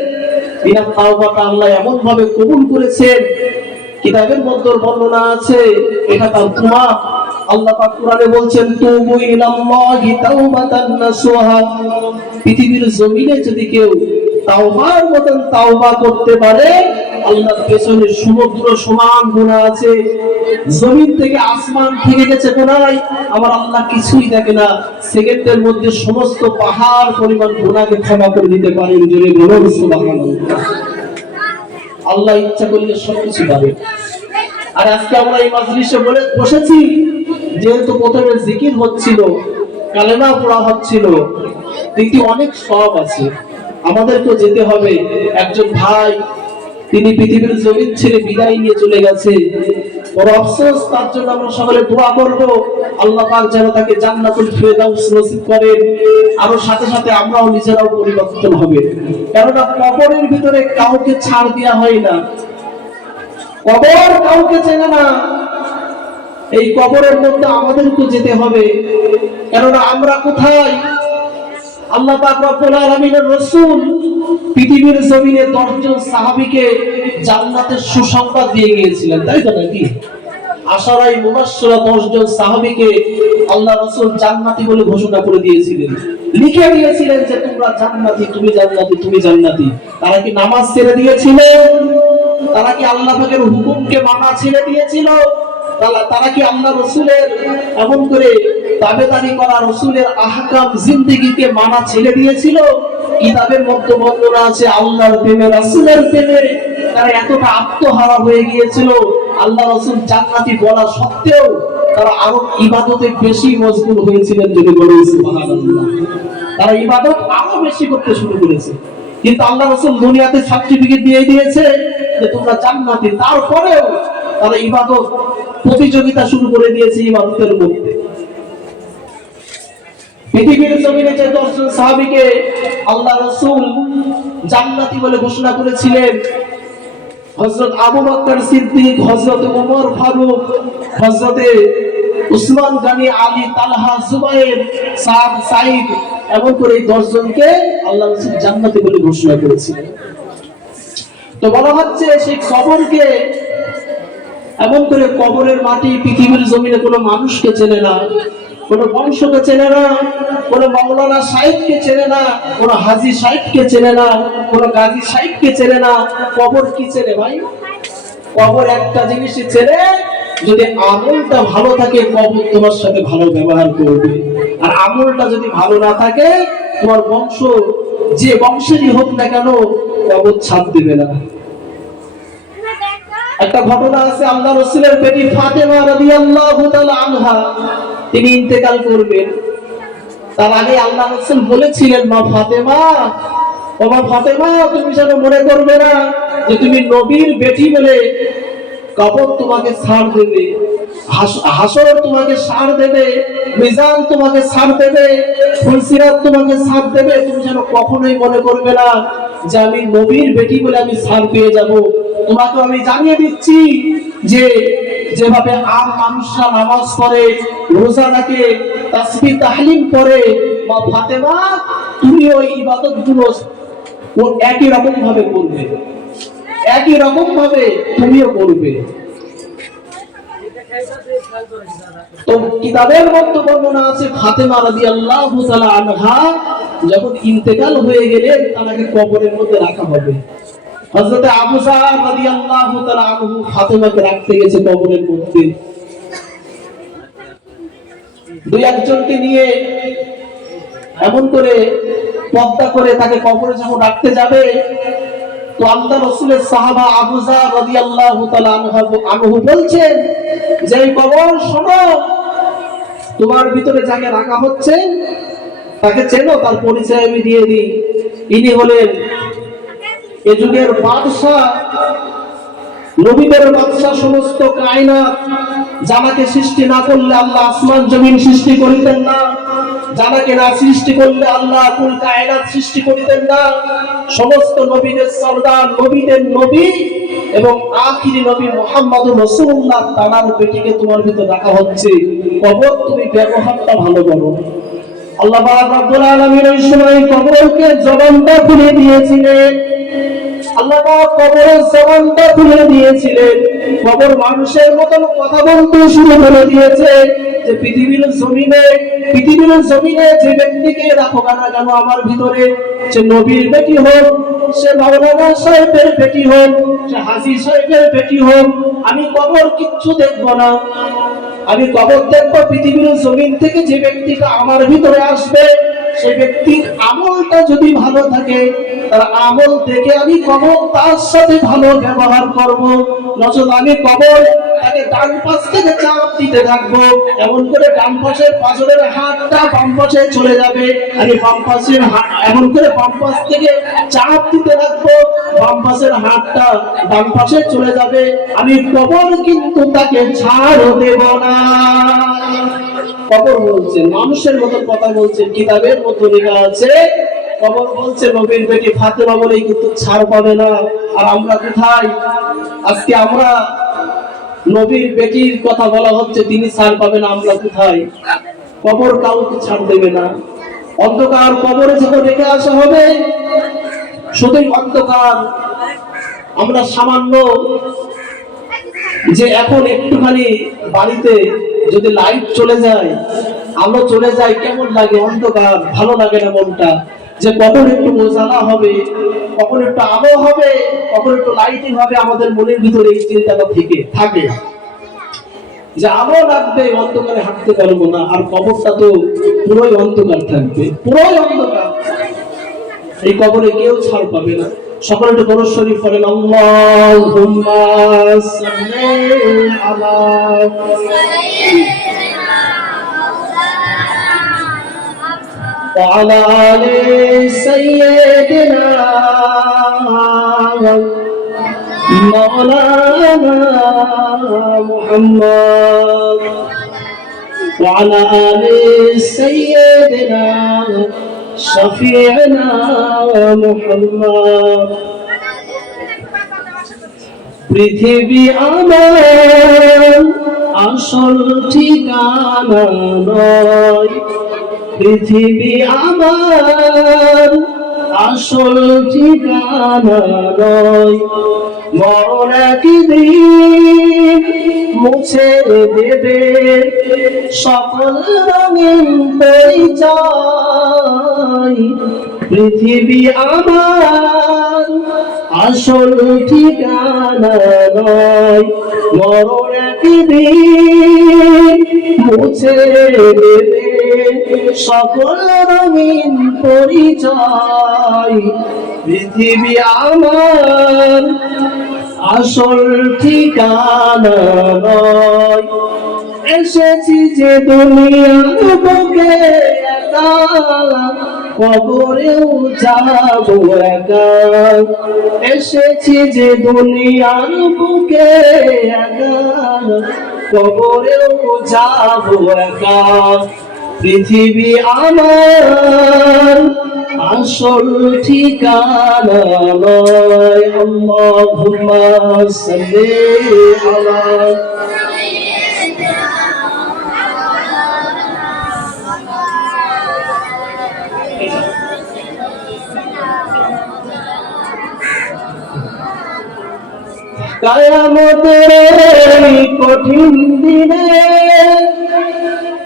বিনা তাওবাটা আল্লাহ এমন ভাবে কবুল করেছেন। কিতাবের মধ্যে বর্ণনা আছে এটা তার দোয়া। আল্লাহ পাক কোরআনে বলছেন, তুবু ইলাল্লাহি তাওবাতান নাসুহা। পৃথিবীর জমিনে যদি কেউ তাওবার মতন তাওবা করতে পারে, আল্লাহর পেছনে সমুদ্র সমান গুনাহ আছে। জমিন থেকে আসমান থেকে গেছে গুনাহ, আমার আল্লাহ কিছুই দেখে না, সেকেন্ডের মধ্যে সমস্ত পাহাড় পরিমাণ গুনাহকে ক্ষমা করে দিতে পারেন। জোরে বলুন সুবহানাল্লাহ। আল্লাহ ইচ্ছা করলে সবকিছু পারে। আর আজকে আমরা এই মাজলিসে বসেছি, যেহেতু প্রথমে জিকির হচ্ছিল, কালেমা পড়া হচ্ছিল, কিন্তু অনেক সওয়াব আছে, আমাদেরকে যেতে হবে। একজন ভাই তিনি পৃথিবীর জমিন ছেড়ে বিদায় নিয়ে চলে গেছে, বড় আফসোস, তার জন্য আমরা সকলে দোয়া করব আল্লাহ পাক যেন তাকে জান্নাতুল ফেরদাউস নসিব করেন। আর সাথে সাথে আমরাও নিজেরাও পরিবর্তন হবে, কেননা কবরের ভিতরে কাউকে ছাড় দেওয়া হয় না, কবর কাউকে চেনে না। এই কবরের মধ্যে আমাদেরকে যেতে হবে, কেননা আমরা কোথায়? আল্লাহ পাক রব্বুল আলামিনের রাসূল পৃথিবীর জমিনে 10 জন সাহাবীকে জান্নাতের সুসংবাদ দিয়ে গিয়েছিলেন, তাই তো নাকি? আশারাই মুবাশশিরা 10 জন সাহাবীকে আল্লাহ রাসূল জান্নাতি বলে ঘোষণা করে দিয়েছিলেন, লিখে দিয়েছিলেন যে তোমরা জান্নাতি, তুমি জান্নাতি, তুমি জান্নাতি। তারা কি নামাজ ছেড়ে দিয়েছিল? তারা কি আল্লাহ পাকের হুকুমকে মানা ছেড়ে দিয়েছিল? তারা কি আল্লাহ রাসূলের এমন করে তাবেদারি করা, রাসূলের আহকাম জিন্দেগিকে মানা ছেড়ে দিয়েছিল? কিতাবের মধ্যে বর্ণনা আছে আল্লাহর প্রেমে, রাসূলের প্রেমে তারা এতটা আত্মহারা হয়ে গিয়েছিল, আল্লাহ রাসূল জান্নাতি বলা সত্ত্বেও তারা আরো ইবাদতে বেশি মশগুল হয়েছিলেন। যদি বলি সুবহানাল্লাহ, তারা ইবাদত আরো বেশি করতে শুরু করেছে। কিন্তু আল্লাহ রাসূল দুনিয়াতে সার্টিফিকেট দিয়ে দিয়েছে যে তোমরা জান্নাতি, তারপরেও তারা ইবাদত প্রতিযোগিতা শুরু করে দিয়েছে ইবাদতের মধ্যে। পৃথিবীর জমিনে যে 10 জন সাহাবীকে আল্লাহ রাসূল জান্নাতি বলে ঘোষণা করেছিলেন, হযরত আবু বকর সিদ্দিক, হযরত ওমর ফারুক, হযরত উসমান গনি, আলী, তালহা, জুবাইর, সাদ, সাঈদ, এমন করে এই 10 জনকে আল্লাহ রাসূল জান্নাতি বলে ঘোষণা করেছিলেন। তো বলা হচ্ছে সেই কবরকে এমন করে, কবরের মাটি পৃথিবীর জমিনে কোনো মানুষকে চেনে না, কোন বংশকে চেনে না, কোন মাওলানা সাহেবকে চেনে না, কোন হাজী সাহেবকে চেনে না, কোন গাজী সাহেবকে চেনে না। কবর কি চেনে ভাই? কবর একটা জিনিসই চেনে, যদি আমলটা ভালো থাকে কবর তোমার সাথে ভালো ব্যবহার করবে, আর আমলটা যদি ভালো না থাকে তোমার বংশ যে বংশেরই হোক না কেন কবর ছাড় দেবে না। একটা ঘটনা আছে, আল্লাহ রাসূলের বেটি ফাতেমা রাদিয়াল্লাহু তাআলা আনহা তিনি ইন্তেকাল করবেন, তার আগে আল্লাহ রাসূল বলেছিলেন, মা ফাতেমা, ও মা ফাতেমা, তুমি যেন মনে করবে না যে তুমি নবীর বেটি বলে কবর তোমাকে ছাড় দেবে, হাসর তোমাকে ছাড় দেবে, মিজান তোমাকে ছাড় দেবে, ফুলসিরাত তোমাকে ছাড় দেবে। তুমি যেন কখনোই মনে করবে না যে আমি নবীর বেটি বলে আমি ছাড় পেয়ে যাব। তোমাকে আমি জানিয়ে দিচ্ছি যে যেভাবে আম মানুষরা নামাজ পড়ে, রোজা রাখে, তাসবিহ তাহলিল করে, মা ফাতেমা তুমি ওই ইবাদতগুলো একই রকম ভাবে করবে, একই রকম ভাবে তুমিও করবে। তো কিতাবের মধ্যে বর্ণনা আছে ফাতেমা রাদিয়াল্লাহু তাআলা আনহা যখন ইন্তেকাল হয়ে গেলেন তাকে কবরের মধ্যে রাখা হবে। হযরত আবু যার রাদিয়াল্লাহু তাআলা আনহু ফাতেমাকে রাখতে গেছে কবরের মধ্যে, দুই একজনকে নিয়ে এমন করে পর্দা করে তাকে কবরে যখন রাখতে যাবে, তো আল্লাহ রাসূলের সাহাবা আবু যার রাদিয়াল্লাহু তাআলা আনহু বলছেন যে এই কবর শোনো, তোমার ভিতরে যাকে রাখা হচ্ছে তাকে চেনো? তার পরিচয় আমি দিয়ে দিই, ইনি হলেন এ যুগের বাদশা, নবীদের বাদশা, সমস্ত কায়নাত। যাকে সৃষ্টি না করলে আল্লাহ আসমান জমিন সৃষ্টি করিতেন না, যাকে না সৃষ্টি করলে আল্লাহ কুল কায়নাত সৃষ্টি করিতেন না। সমস্ত নবীদের সরদার, নবীদের নবী এবং আখিরি নবী মুহাম্মদুর রাসূলুল্লাহ, তার বেটিকে তোমার ভিতর রাখা হচ্ছে, কবর তুমি ব্যবহারটা ভালো করো। আল্লাহ পাক রব্বুল আলামিন এই সময় কবরকে জবানটা খুলে দিয়েছিলেন, আল্লাহ পাক কবরের জবানটা খুলে দিয়েছিলেন, কবর মানুষের মতন কথা বলতে শুরু করে দিয়েছে যে পৃথিবীর জমিনে যে ব্যক্তিকে রাখো না কেন আমার ভিতরে, সে নবীর বেটি হোক, সে মাওলানা সাহেবের বেটি হোক, সে হাজী সাহেবের বেটি হোক, আমি কবর কিচ্ছু দেখবো না। আমি কবর দেখবো পৃথিবীর জমিন থেকে যে ব্যক্তিটা আমার ভিতরে আসবে সে ব্যক্তির আমলটা যদি ভালো থাকে, তার আমল দেখে আমি কবর তার সাথে ভালো ব্যবহার করব। নচেত আমি কবর তাকে ডান পাশ থেকে চাপ দিতে থাকবো, এমন করে ডান পাশের পাঁজরের হাতটা বাম পাশে চলে যাবে, আমি বাম পাশের এমন করে বাম পাশ থেকে চাপ দিতে থাকবো, বাম পাশের হাতটা ডান পাশে চলে যাবে, আমি কবর কিন্তু তাকে ছাড় দেব না। কবর বলছেন, মানুষের মতো কথা বলছেন, কিতাবের মতো লেখা আছে। কবর বলছে নবীর বেটি ফাতেমা বলেই কিন্তু ছাড় পাবে না। আর আমরা কোথায়? আজকে আমরা নবীর বেটির কথা বলা হচ্ছে, তিনি ছাড় পাবে না, আমরা কোথায়? কবর কাউকে ছাড় দেবে না। অন্ধকার কবরে যখন রেখে আসা হবে, শুধুই অন্ধকার। আমরা সামান্য যে এখন একটুখানি বাড়িতে যদি লাইট চলে যায়, আলো চলে যায়, কেমন লাগে? অন্ধকার, ভালো লাগে না মনটা। যে কখন একটু উজালা হবে, কখন একটু আলো হবে, কখন একটু লাইটিং হবে, আমাদের মনের ভিতরে এই চিন্তাটা থাকে যে আলো লাগবে, অন্ধকারে হাঁটতে পারবো না। আর কবরটা তো পুরোই অন্ধকার থাকবে, পুরোই অন্ধকার। এই কবরে কেউ ছাড় পাবে না। সকলে একটু দরুদ শরীফ পড়েন, আল্লাহুম্মা সাল্লি আলা ওয়া আলা আলি সাইয়্যিদিনা মাওলানা মুহাম্মদ ওয়া আলা আলি সাইয়্যিদিনা শফিউনা মুহাম্মদ। পৃথিবী আমার আসল ঠিকানা নয়, পৃথিবী আমার আসল ঠিকানা নয়, মরণ একদিন মুছে দেবে সকল রঙিন পরিচয়। পৃথিবী আমার আসল ঠিকানা নয়, মরণ একদিন মুছে দেবে সকল রঙিন পরিচয়। পৃথিবী আমার আসল ঠিকানা নয়। এসেছি যে দুনিয়ার বুকে একা, কবরেও যাবো একা। এসেছি যে দুনিয়ার বুকে একা, কবরেও যাবো একা। পৃথিবী আমার আসল ঠিকানা নয়। আল্লাহুম্মা সাল্লি আলা কিয়ামতের এই কঠিন দিনে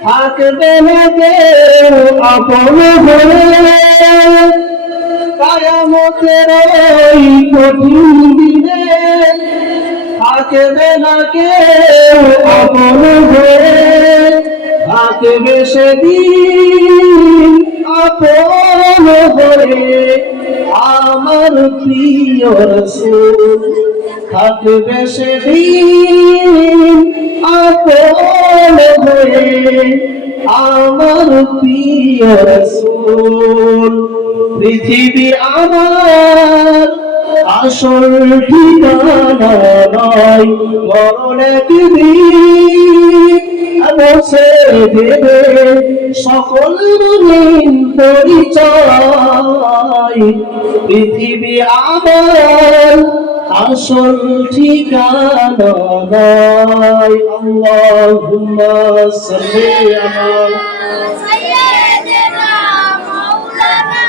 থাকবে না কেউ আপন হয়ে। কিয়ামতের এই কঠিন দিনে থাকবে না কেউ আপন হয়ে। থাকবে সেদিন আপন হয়ে আমার প্রিয় রাসূল। থাকবে সেদিন আপন হয়ে আমার প্রিয় রাসূল। পৃথিবী আমার আসল ঠিকানা নয়, মরণ একদিন মুছে দেবে সকল রঙিন পরিচয়। পৃথিবী আমার আসল ঠিকানা নয়। আল্লাহুম্মা সাল্লি আলা সাইয়্যিদিনা মাওলানা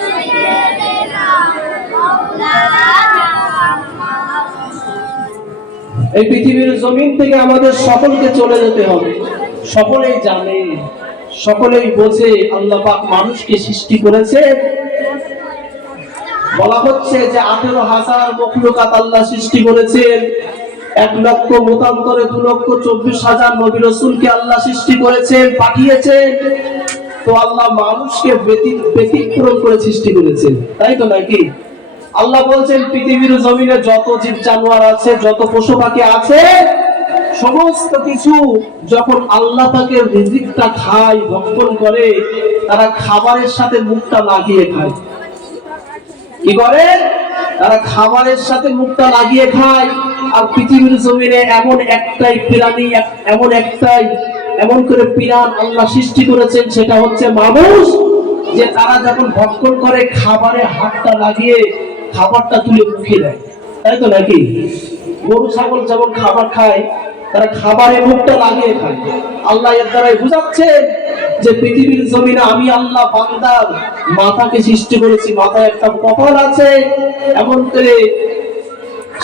সাইয়্যিদিনা মাওলানা। এই পৃথিবীর জমিন থেকে আমাদের সকলকে চলে যেতে হবে। সকলেই জানে, সকলেই বোঝে আল্লাহ পাক মানুষকে সৃষ্টি করেছে। বলা হচ্ছে যে 18,000 মখলুকাত আল্লাহ সৃষ্টি করেছেন। 1 লক্ষ মতান্তরে 2,24,000 নবী রাসূলকে আল্লাহ সৃষ্টি করেছেন, পাঠিয়েছেন। তো আল্লাহ মানুষকে ব্যতিক্রম করে সৃষ্টি করেছেন, তাই তো নাকি? আল্লাহ বলছেন পৃথিবীর জমিনে যত জীব জানোয়ার আছে, যত পশু পাখি আছে, সমস্ত কিছু যখন আল্লাহ পাকের রিজিকটা খায়, ভক্ষণ করে, তারা খাবারের সাথে মুখটা লাগিয়ে খায়। কি করে? তারা খাবারের সাথে মুখটা লাগিয়ে খায়। আর পৃথিবীর জমিনে এমন একটাই প্রাণী, এমন করে প্রাণ আল্লাহ সৃষ্টি করেছেন, সেটা হচ্ছে মানুষ, যে তারা যখন ভক্ষণ করে খাবারে হাতটা লাগিয়ে খাবারটা তুলে মুখে দেয়, তাই তো নাকি? গরু ছাগল যেমন খাবার খায়, তারা খাবারে মুখটা লাগিয়ে খায়। আল্লাহ এর দ্বারাই বুঝাচ্ছেন যে পৃথিবীর জমিনে আমি আল্লাহ বান্দার মাথাকে সৃষ্টি করেছি, মাথায় একটা কপাল আছে, এমন করে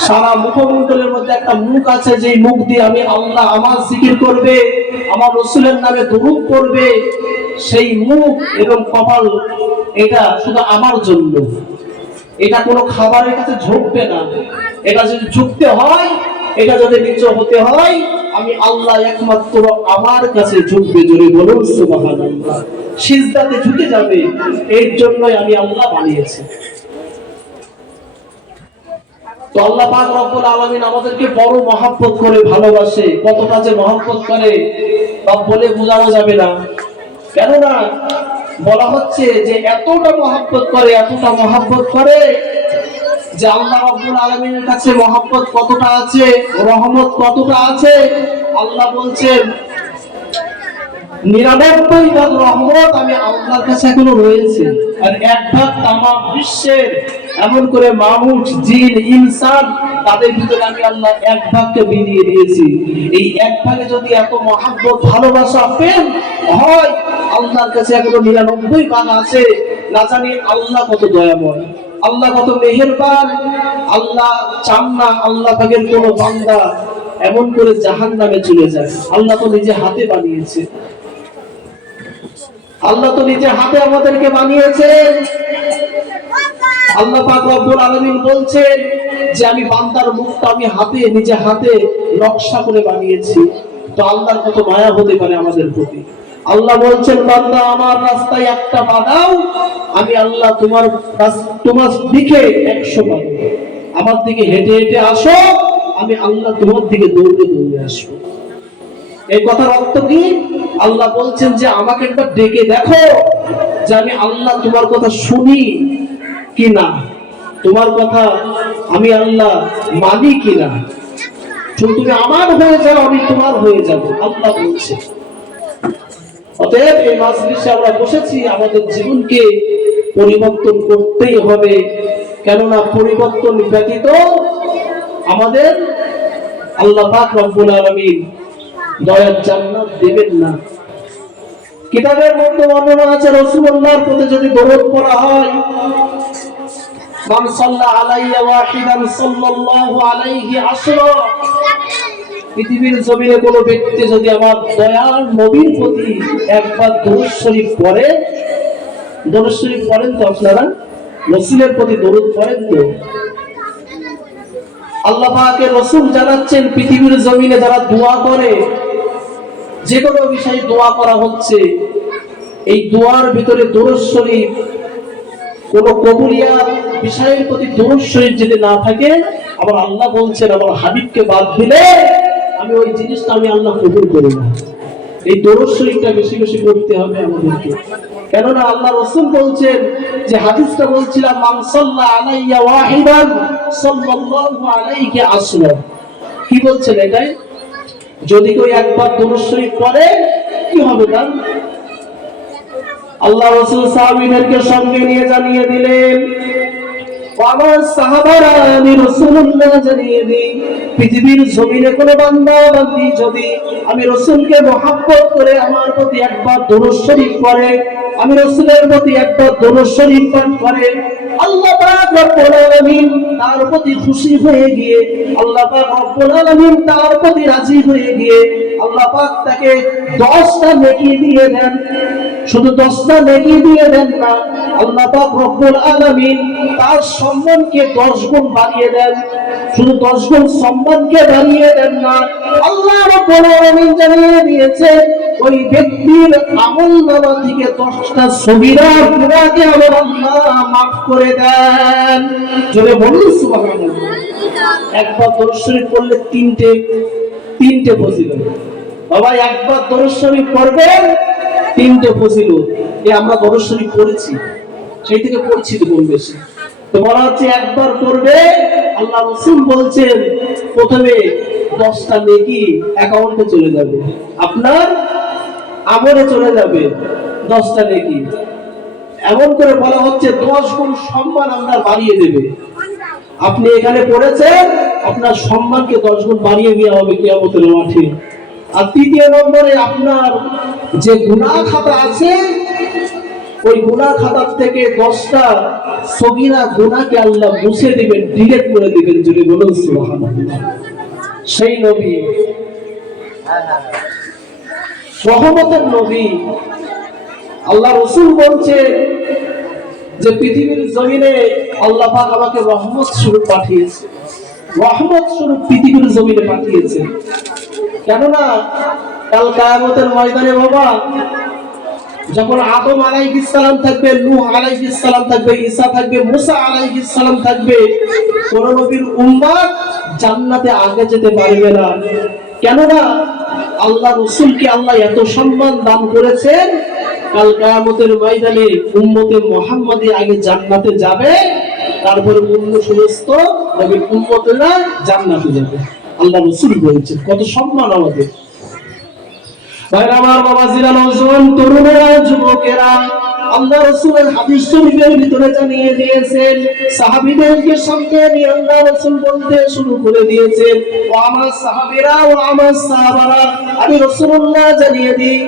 সারা মুখমণ্ডলের মধ্যে একটা মুখ আছে, যে মুখ দিয়ে আমি আল্লাহ আমার জিকির করবে, আমার রাসূলের নামে দরুদ পড়বে। সেই মুখ এবং কপাল এটা শুধু আমার জন্য, এটা কোনো খাবারের কাছে ঝুঁকবে না। এটা যদি ঝুঁকতে হয়, এটা যদি নিচু হতে হয়, আমি আল্লাহ একমাত্র আমার কাছে ঝুঁকবে। জোরে বলুন সুবহানাল্লাহ। সিজদাতে ঝুঁকে যাবে, এর জন্যই আমি আল্লাহ বানিয়েছি। তো আল্লাহ পাক রব্বুল আলামিন আমাদেরকে বড় মহব্বত করে ভালোবাসে। কতটা যে মহব্বত করে তা বলে বোঝানো যাবে না। কেননা বলা হচ্ছে যে এতটা মহব্বত করে, এতটা মহব্বত করে, যে আল্লাহ রব্বুল আলামিনের কাছে মহব্বত কতটা আছে, রহমত কতটা আছে। আল্লাহ বলছেন 99 ভাগ রহমত আমি আল্লাহর কাছে এখনো রয়েছে, আর 1 ভাগ তামাম বিশ্বের এমন করে মানুষ, জিন, ইনসান, তাদের ভিতরে আমি আল্লাহ 1 ভাগকে বিলিয়ে দিয়েছি। এই 1 ভাগে যদি এত মহব্বত, ভালোবাসা, প্রেম হয়, আল্লাহর কাছে এখনো 99 ভাগ আছে। না জানি আল্লাহ কত দয়াময়, আল্লাহ কত মেহেরবান। আল্লাহ চান না আল্লাহ পাকের কোন বান্দা এমন করে জাহান্নামে চলে যায়। আল্লাহ তো নিজে হাতে বানিয়েছে, আল্লাহ তো নিজে হাতে আমাদেরকে বানিয়েছেন। আল্লাহ পাক রব্বুল আলামিন বলছেন যে আমি বান্দার মুখটা আমি নিজে হাতে নকশা করে বানিয়েছি। তো আল্লাহর কত মায়া হতে পারে আমাদের প্রতি। আল্লাহ বলছেন বান্দা আমার রাস্তায় একটা পা দাও, আমি আল্লাহ তোমার দিকে 100 পা দেব। আমার দিকে হেঁটে হেঁটে আসো, আমি আল্লাহ তোমার দিকে দৌড়ে দৌড়ে আসবো। এই কথার অর্থ কি? আল্লাহ বলছেন যে আমাকে একবার ডেকে দেখো যে আমি আল্লাহ তোমার কথা শুনি কিনা, তোমার কথা আমি আল্লাহ মানি কিনা। তুমি আমার হয়ে যাও, আমি তোমার হয়ে যাব, আল্লাহ বলছে। অতএব এই মাজলিসে আমরা বসেছি, আমাদের জীবনকে পরিবর্তন করতেই হবে। কেননা পরিবর্তন ব্যতীত আমাদের আল্লাহ পাক রব্বুল আলামিন দয়ার জান্নাত দেবেন না। কিতাবের মধ্যে বর্ণনা আছে রাসূলুল্লাহর প্রতি যদি দরুদ পড়া হয়, মান সাল্লা আলাইয়া ওয়াহিদান সাল্লাল্লাহু আলাইহি আশরা, পৃথিবীর জমিনে কোন ব্যক্তি যদি আমার দয়াল নবীর প্রতি একবার দরুদ শরীফ পড়ে, দরুদ শরীফ পড়েন তো আপনারা? রাসূলের প্রতি দরুদ পড়েন তো? আল্লাহ পাকের রাসূল জানাচ্ছেন পৃথিবীর জমিনে যারা দোয়া করে, যে কোনো বিষয়ে দোয়া করা হচ্ছে, এই দোয়ার ভিতরে দরুদ শরীফ, কোন কবুলিয়াত বিষয়ের প্রতি দরুদ শরীফ যদি না থাকে, আবার আল্লাহ বলছেন আমার হাবিবকে বাদ দিলে আমি ওই জিনিসটা আমি আল্লাহ কবুল করি না। এই দরুদ শরীফটা বেশি বেশি করতে হবে আমাদেরকে। কেননা আল্লাহ রাসূল বলছেন, যে হাদিসটা বলছিলাম, মান সাল্লা আলাইয়া ওয়াহিদান সাল্লাল্লাহু আলাইহি আশরা। কি বলছেন এটাই? যদি কেউ একবার দরুদ শরীফ পড়ে কি হবে তার? আল্লাহ রাসূল সাহাবীদেরকে সঙ্গে নিয়ে জানিয়ে দিলেন, আমার সাহাবারা, আমি রাসূলুল্লাহ জানিয়ে দিই, পৃথিবীর জমিনে কোন বান্দা বান্দি যদি আমি রাসূলকে মহব্বত করে আমার প্রতি একবার দরুদ শরীফ পড়ে, আমি রাসূলের প্রতি একবার দরুদ শরীফ পাঠ করে, আল্লাহ পাক রব্বুল আলামিন তার প্রতি খুশি হয়ে গিয়ে, আল্লাহ পাক রব্বুল আলামিন তার প্রতি রাজি হয়ে গিয়ে আল্লাহ পাক তাকে 10টা নেকি দিয়ে দেন। শুধু 10টা নেকি দিয়ে দেন না, আল্লাহ পাক রব্বুল আলামিন তার সম্মানকে 10 গুণ বাড়িয়ে দেন। শুধু 10 গুণ সম্মানকে বাড়িয়ে দেন না, আল্লাহ রব্বুল আলামিন জানিয়ে দিয়েছে ওই ব্যক্তির আমলনামা থেকে 10টা সগীরা গুনাহকে আমার আল্লাহ মাফ করে দেন। জোরে বলুন সুবহানাল্লাহ। একবার দরুদ শরীফ পড়লে তিনটে ফজিলত। বাবা একবার দরুদ শরীফ পড়বেন, 3টে ফজিলত। আমরা দরুদ শরীফ পড়েছি, সেই থেকে পড়ছি তো কম বেশি। তো বলা হচ্ছে একবার পড়বে, আল্লাহ রাসূল বলছেন প্রথমে 10টা নেকি অ্যাকাউন্টে চলে যাবে, আপনার আমলে চলে যাবে 10টা নেকি। এমন করে বলা হচ্ছে 10 গুণ সম্মান আমরা বাড়িয়ে দেবে। আপনি এখানে পড়েছেন, আপনার সম্মানকে 10 গুণ বাড়িয়ে দেওয়া হবে কিয়ামতের মাঠে। আর 3 নম্বরে আপনার যে গুনাহ খাতা আছে, ওই গুনাহ খাতা থেকে 10টা সগীরা গুনাহকে আল্লাহ মুছে দিবেন, ডিলিট করে দিবেন। যদি বলুন সুবহানাল্লাহ। সেই নবী, রহমতের নবী, আল্লাহ রাসূল বলছে যে পৃথিবীর জমিনে আল্লাহ পাক আমাকে রহমত স্বরূপ পাঠিয়েছে, রহমত স্বরূপ পৃথিবীর জমিনে পাঠিয়েছে। কেননা কাল কিয়ামতের ময়দানে বাবা, যখন আদম আলাইহিস সালাম থাকবে, নূহ আলাইহিস সালাম থাকবে, ঈসা থাকবে, মুসা আলাইহিস সালাম থাকবে, কোন নবীর উম্মত জান্নাতে আগে যেতে পারবে না। কেননা আল্লাহ রাসূলকে আল্লাহ এত সম্মান দান করেছেন, কাল কিয়ামতের ময়দানে উম্মতে মুহাম্মাদি আগে জান্নাতে যাবে, তারপরে অন্য সমস্ত নবীর উম্মতেরা জান্নাতে যাবে। আল্লাহ রাসূল বলেছেন, কত সম্মান আমাদের। ভাইরা আমার, বাবাজিরা, নওজোয়ান তরুণেরা, যুবকেরা, আল্লাহ রাসূলের হাদিস শরীফের ভিতরে জানিয়ে দিয়েছেন, সাহাবীদেরকে সামনে নিয়ে আল্লাহ রাসূল বলতে শুরু করে দিয়েছেন, ও আমার সাহাবীরা, ও আমার সাহাবারা, আমি রাসূলুল্লাহ জানিয়ে দিই,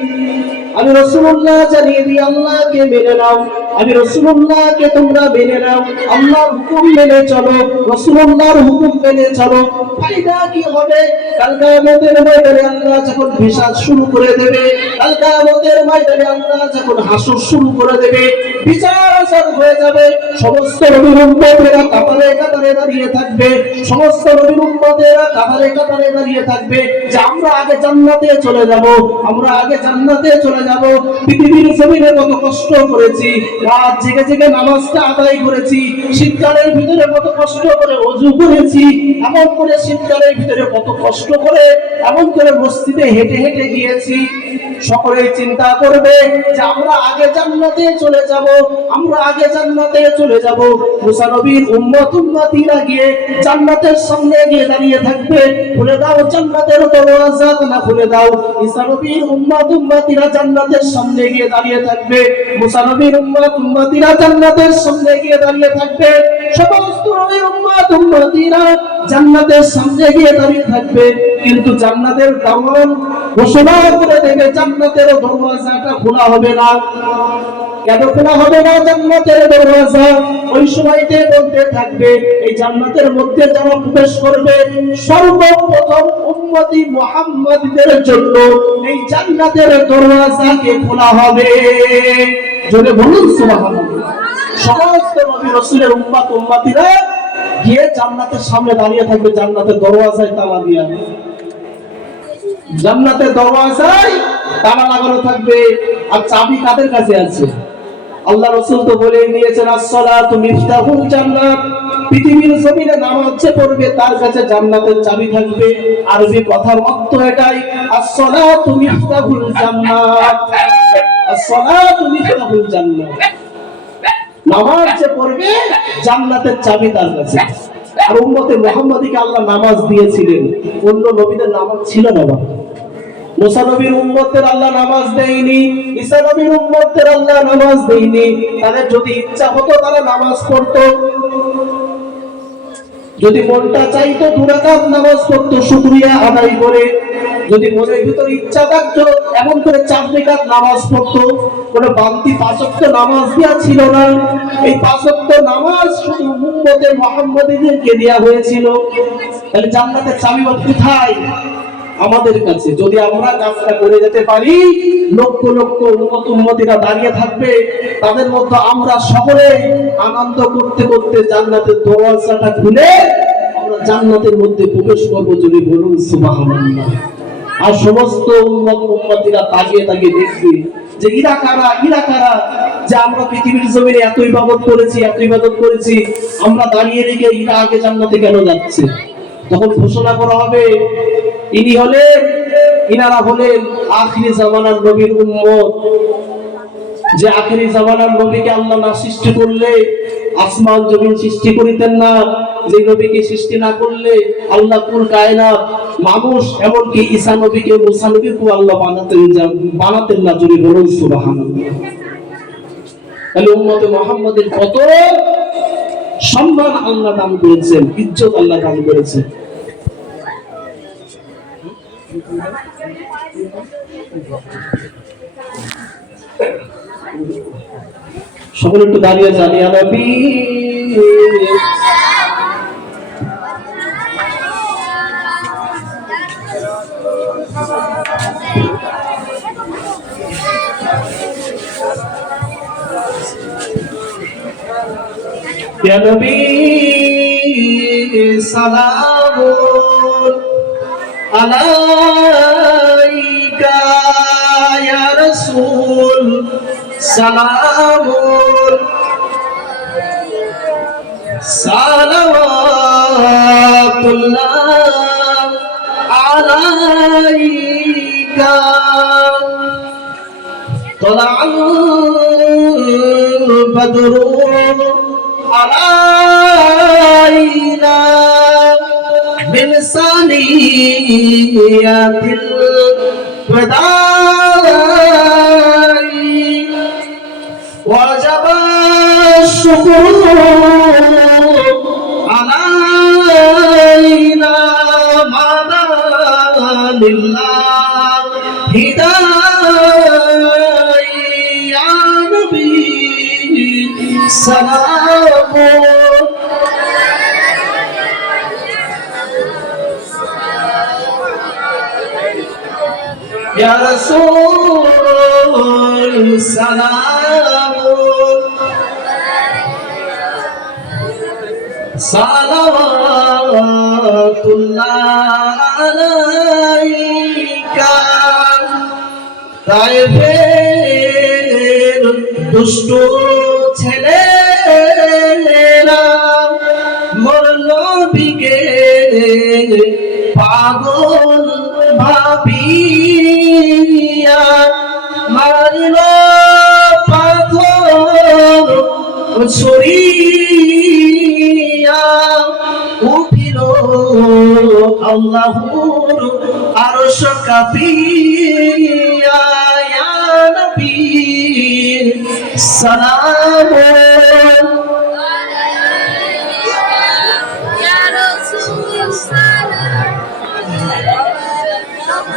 আমি রাসূলুল্লাহ জানিয়ে দিই, আল্লাহকে মেনে নাও, আমি রাসূলুল্লাহকে তোমরা মেনে নাও, আল্লাহর হুকুম মেনে চলো, রাসূলুল্লাহর হুকুম মেনে চলো। ফায়দা কি হবে? কাল কিয়ামতের ময়দানে আল্লাহ যখন হিসাব শুরু করে দেবে, কাল কিয়ামতের ময়দানে আল্লাহ যখন হাসর শুরু করে দেবে, বিচার আচার হয়ে যাবে, সমস্ত নবীর উম্মতেরা কাতারে কাতারে দাঁড়িয়ে থাকবে, সমস্ত নবীর উম্মতেরা কাতারে কাতারে দাঁড়িয়ে থাকবে যে আমরা আগে জান্নাতে চলে যাব, আমরা আগে জান্নাতে চলে যাব। পৃথিবীর জমিনে কত কষ্ট করেছি, রাত জেগে জেগে নামাজটা আদায় করেছি, শীতকালের ভিতরে কত কষ্ট করে ওযু করেছি, এমন করে শীতকালের ভিতরে কত কষ্ট করে এমন করে মসজিদে হেঁটে হেঁটে গিয়েছি। সকলেই চিন্তা করবে যে আমরা আগে জান্নাতে চলে যাব, আমরা আগে জান্নাতে চলে যাব। মুসা নবীর উম্মতিরা গিয়ে জান্নাতের সামনে গিয়ে দাঁড়িয়ে থাকবে, খুলে দাও জান্নাতের দরওয়াজা, না খুলে দাও। ঈসা নবীর উম্মতিরা জান্নাতের সামনে গিয়ে দাঁড়িয়ে থাকবে, মুসা নবীর উম্মতিরা জান্নাতের সামনে গিয়ে দাঁড়িয়ে থাকবে, সমস্ত নবীর উম্মতিরা জান্নাতের সামনে গিয়ে দাঁড়িয়ে থাকবে। কিন্তু জান্নাতের দারওয়ান ঘোষণা করে দেবে, জান্নাতের দরওয়াজাটা খোলা হবে না। কেন খোলা হবে না জান্নাতের দরওয়াজা? ওই সময়তে বলতে থাকবে, এই জান্নাতের মধ্যে যারা প্রবেশ করবে, সর্বপ্রথম উম্মতি মুহাম্মাদীদের জন্য এই জান্নাতের দরওয়াজাকে খোলা হবে। জোরে বলুন সুবহানাল্লাহ। সমস্ত নবী রাসূলের উম্মতিরা গিয়ে জান্নাতের সামনে দাঁড়িয়ে থাকবে, জান্নাতের দরওয়াজায় তালা দিয়া, জান্নাতের দরওয়াজায় তালা লাগানো থাকবে। আর চাবি কাদের কাছে আছে? আল্লাহ রাসূল তো বলেই দিয়েছেন, as-সালাতু মিফতাহুল জান্নাত। পৃথিবীর জমিনে নামাজ যে পড়বে তার কাছে জান্নাতের চাবি থাকবে। আরবি কথার অর্থ এটাই, as-সালাতু মিফতাহুল জান্নাত, as-সালাতু মিফতাহুল জান্নাত। নামাজ যে পড়বে জান্নাতের চাবি তার কাছে। আর উম্মতে মুহাম্মাদীকে আল্লাহ নামাজ দিয়েছিলেন, অন্য নবীদের নামাজ ছিল না। মুসা নবীর উম্মতদের আল্লাহ নামাজ দেয়নি, ঈসা নবীর উম্মতদের আল্লাহ নামাজ দেয়নি। তাদের যদি ইচ্ছা হতো তারা নামাজ পড়তো, যদি মনটা চাইতো 2 রাকাত নামাজ পড়তো শুকরিয়া আদায় করে। যদি মনের ভিতর ইচ্ছা থাকতো এমন করে 4 রাকাত নামাজ পড়তো। কোনো বাড়তি 5 ওয়াক্ত নামাজ দেওয়া ছিল না। এই 5 ওয়াক্ত নামাজ শুধু উম্মতে মুহাম্মাদীদেরকে দেওয়া হয়েছিল। তাহলে জান্নাতের চাবি কোথায়? আমাদের কাছে। যদি আমরা কাজটা করে যেতে পারি, লক্ষ লক্ষ উম্মতিরা দাঁড়িয়ে থাকবে, তাদের মধ্যে আমরা সকলে আনন্দ করতে করতে জান্নাতের দরওয়াজাটা খুলে আমরা জান্নাতের মধ্যে প্রবেশ করব। যদি বলুন সুবহানাল্লাহ। আর সমস্ত উম্মতিরা তাকিয়ে তাকিয়ে দেখবে যে ইরা কারা যে আমরা পৃথিবীর জমিনে এত ইবাদত করেছি আমরা দাঁড়িয়ে রেখে ইরা আগে জান্নাতে কেন যাচ্ছে। তখন ঘোষণা করা হবে ইনারা হলেন আখিরি জামানার নবীর উম্মত। যে আখিরি জামানার নবীকে আল্লাহ না সৃষ্টি করলে আসমান জমিন সৃষ্টি করিতেন না, যে নবীকে সৃষ্টি না করলে আল্লাহ কুল কায়নাত মানুষ এমনকি ঈসা নবীকে মুসা নবীকে আল্লাহ বানাতেন না। জুড়ে বলুন সুবহানাল্লাহ। তাহলে উম্মতে মুহাম্মাদের কত সম্মান আল্লাহ দান করেছেন, ইজ্জত আল্লাহ দান করেছেন। সকলে একটু দাঁড়িয়ে জানিয়া নবী ইয়া নবী সালামুন আলাইকা ইয়া রাসূল সালামুন সালাওয়াতুল্লাহ আলাইকা তালা'আল বদরু আলাইনা মিন সানিয়াতিল ওয়াদা'i وجب الشكر علينا ماذا لله هداي يا نبي سلام يا رسول سلام সালাওয়াতুল্লাহ আলাইকা। তায়েফের দুষ্ট ছেলেরা মোর নবীকে পাগল ভাবিয়া মারিল পাথর ছড়িয়া উঠিল আল্লাহর আরশ কাঁপিয়া। ইয়া নবী সালাম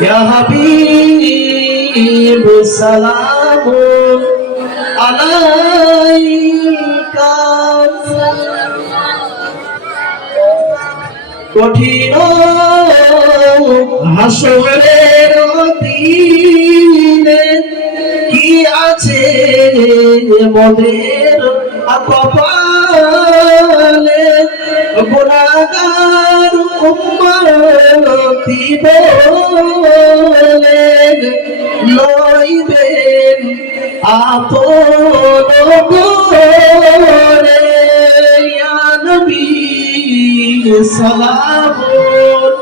ইয়া হাবিব সালাম আলাইকা। কঠিন হাসরের দিনে কি আছে মোদের কপালে, গুনাহগার উম্মতি বলে লইবেন আপন করে। ইয়া নবী সালামুন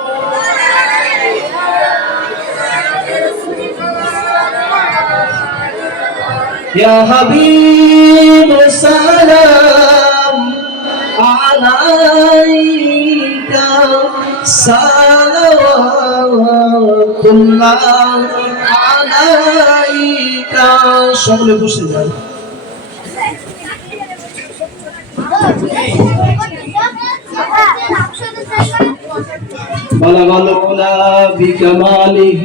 ইয়া হাবিব সালাম আলাইকা সালাওয়াতুল্লাহ আলাইকা। সকলে বসে যান। بلغ العلا بكماله